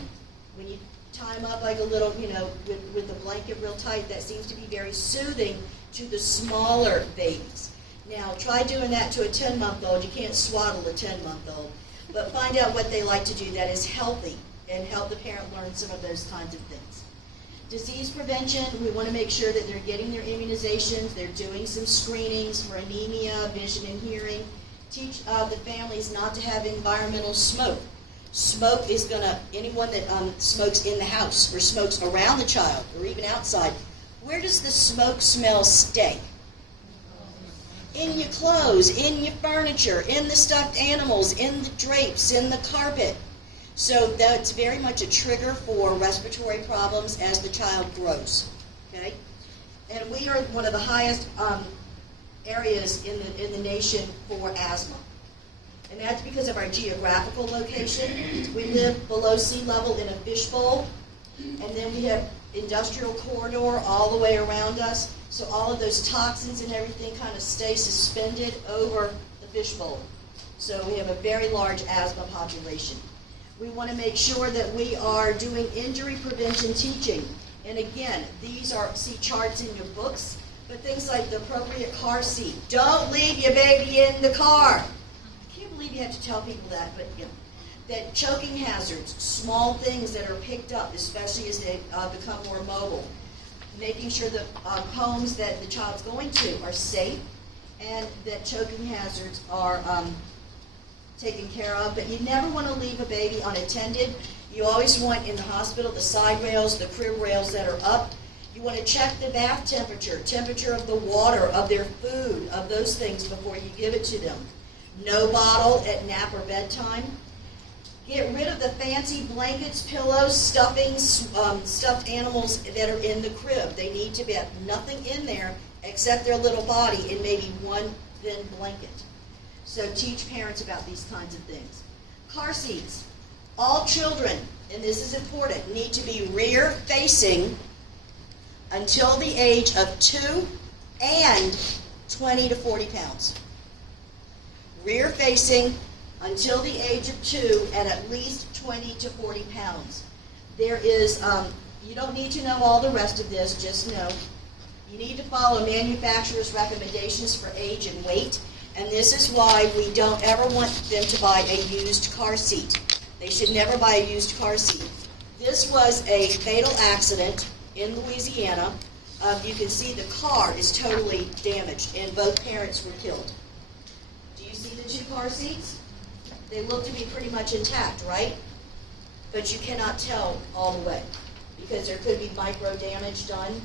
when you tie them up like a little, with the blanket real tight, that seems to be very soothing to the smaller babies. Now, try doing that to a 10-month-old. You can't swaddle a 10-month-old. But find out what they like to do that is healthy and help the parent learn some of those kinds of things. Disease prevention, we want to make sure that they're getting their immunizations, they're doing some screenings for anemia, vision and hearing. Teach the families not to have environmental smoke. Smoke is gonna, anyone that smokes in the house or smokes around the child or even outside, where does the smoke smell stay? In your clothes, in your furniture, in the stuffed animals, in the drapes, in the carpet. So that's very much a trigger for respiratory problems as the child grows. Okay, and we are one of the highest areas in the nation for asthma, and that's because of our geographical location. We live below sea level in a fishbowl, and then we have industrial corridor all the way around us. So all of those toxins and everything kind of stay suspended over the fishbowl. So we have a very large asthma population. We want to make sure that we are doing injury prevention teaching. And again, these are, see charts in your books, but things like the appropriate car seat. Don't leave your baby in the car. I can't believe you have to tell people that, but you know, that choking hazards, small things that are picked up, especially as they become more mobile. Making sure that homes that the child's going to are safe and that choking hazards are taken care of, but you never want to leave a baby unattended. You always want in the hospital the side rails, the crib rails that are up. You want to check the bath temperature of the water, of their food, of those things before you give it to them. No bottle at nap or bedtime. Get rid of the fancy blankets, pillows, stuffings, stuffed animals that are in the crib. They need to have nothing in there except their little body and maybe one thin blanket. So teach parents about these kinds of things. Car seats. All children, and this is important, need to be rear facing until the age of 2 and 20 to 40 pounds. Rear facing until the age of 2 and at least 20 to 40 pounds. There is, you don't need to know all the rest of this, just know you need to follow manufacturer's recommendations for age and weight. And this is why we don't ever want them to buy a used car seat. They should never buy a used car seat. This was a fatal accident in Louisiana. You can see the car is totally damaged and both parents were killed. Do you see the 2 car seats? They look to be pretty much intact, right? But you cannot tell all the way because there could be micro damage done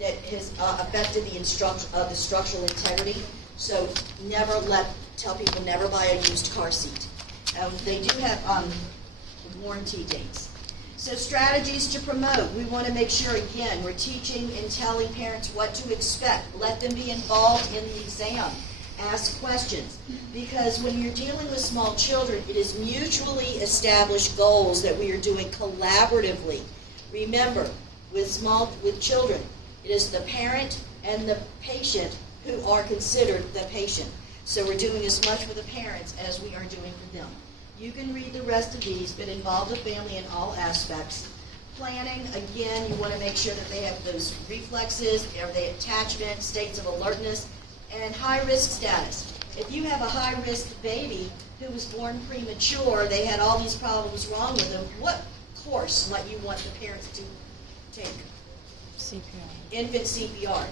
that has affected the structural integrity. So tell people never buy a used car seat. They do have warranty dates. So strategies to promote. We want to make sure, again, we're teaching and telling parents what to expect. Let them be involved in the exam. Ask questions. Because when you're dealing with small children, it is mutually established goals that we are doing collaboratively. Remember, with children, it is the parent and the patient who are considered the patient. So we're doing as much for the parents as we are doing for them. You can read the rest of these, but involve the family in all aspects. Planning, again, you want to make sure that they have those reflexes, are they attachment, states of alertness, and high-risk status. If you have a high-risk baby who was born premature, they had all these problems wrong with them, what course might you want the parents to take? CPR. Infant CPR.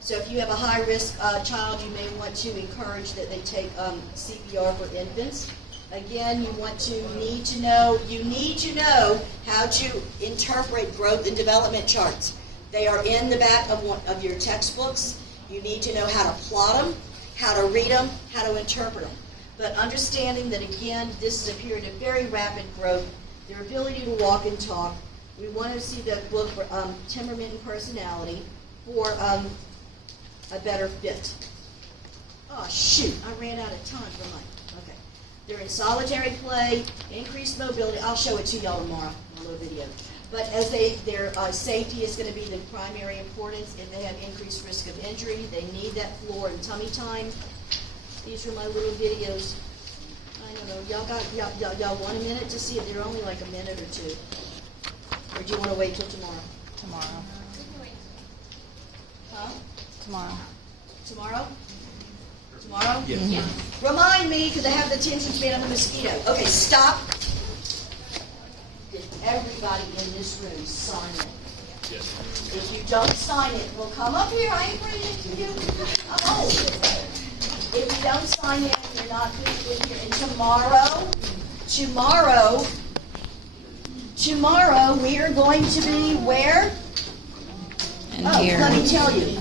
So if you have a high-risk child, you may want to encourage that they take CPR for infants. Again, you need to know how to interpret growth and development charts. They are in the back of your textbooks. You need to know how to plot them, how to read them, how to interpret them. But understanding that, again, this is a period of very rapid growth, their ability to walk and talk. We want to see the book for temperament and personality for a better fit. Oh, shoot, I ran out of time for mine. Okay. They're in solitary play, increased mobility. I'll show it to y'all tomorrow in a little video. But as their safety is going to be the primary importance. If they have increased risk of injury, they need that floor and tummy time. These are my little videos. I don't know. Y'all want a minute to see it? They're only like a minute or 2. Or do you want to wait till tomorrow? Tomorrow. Huh? Tomorrow. Tomorrow? Tomorrow? Yeah. Remind me, because I have the attention span of a mosquito. Okay, stop. Good. everybody in this room sign it. If you don't sign it, we'll come up here, I ain't reading to you. I'm old. If you don't sign it, you're not physically here. And tomorrow, we are going to be where? And Oh, here. let me tell you.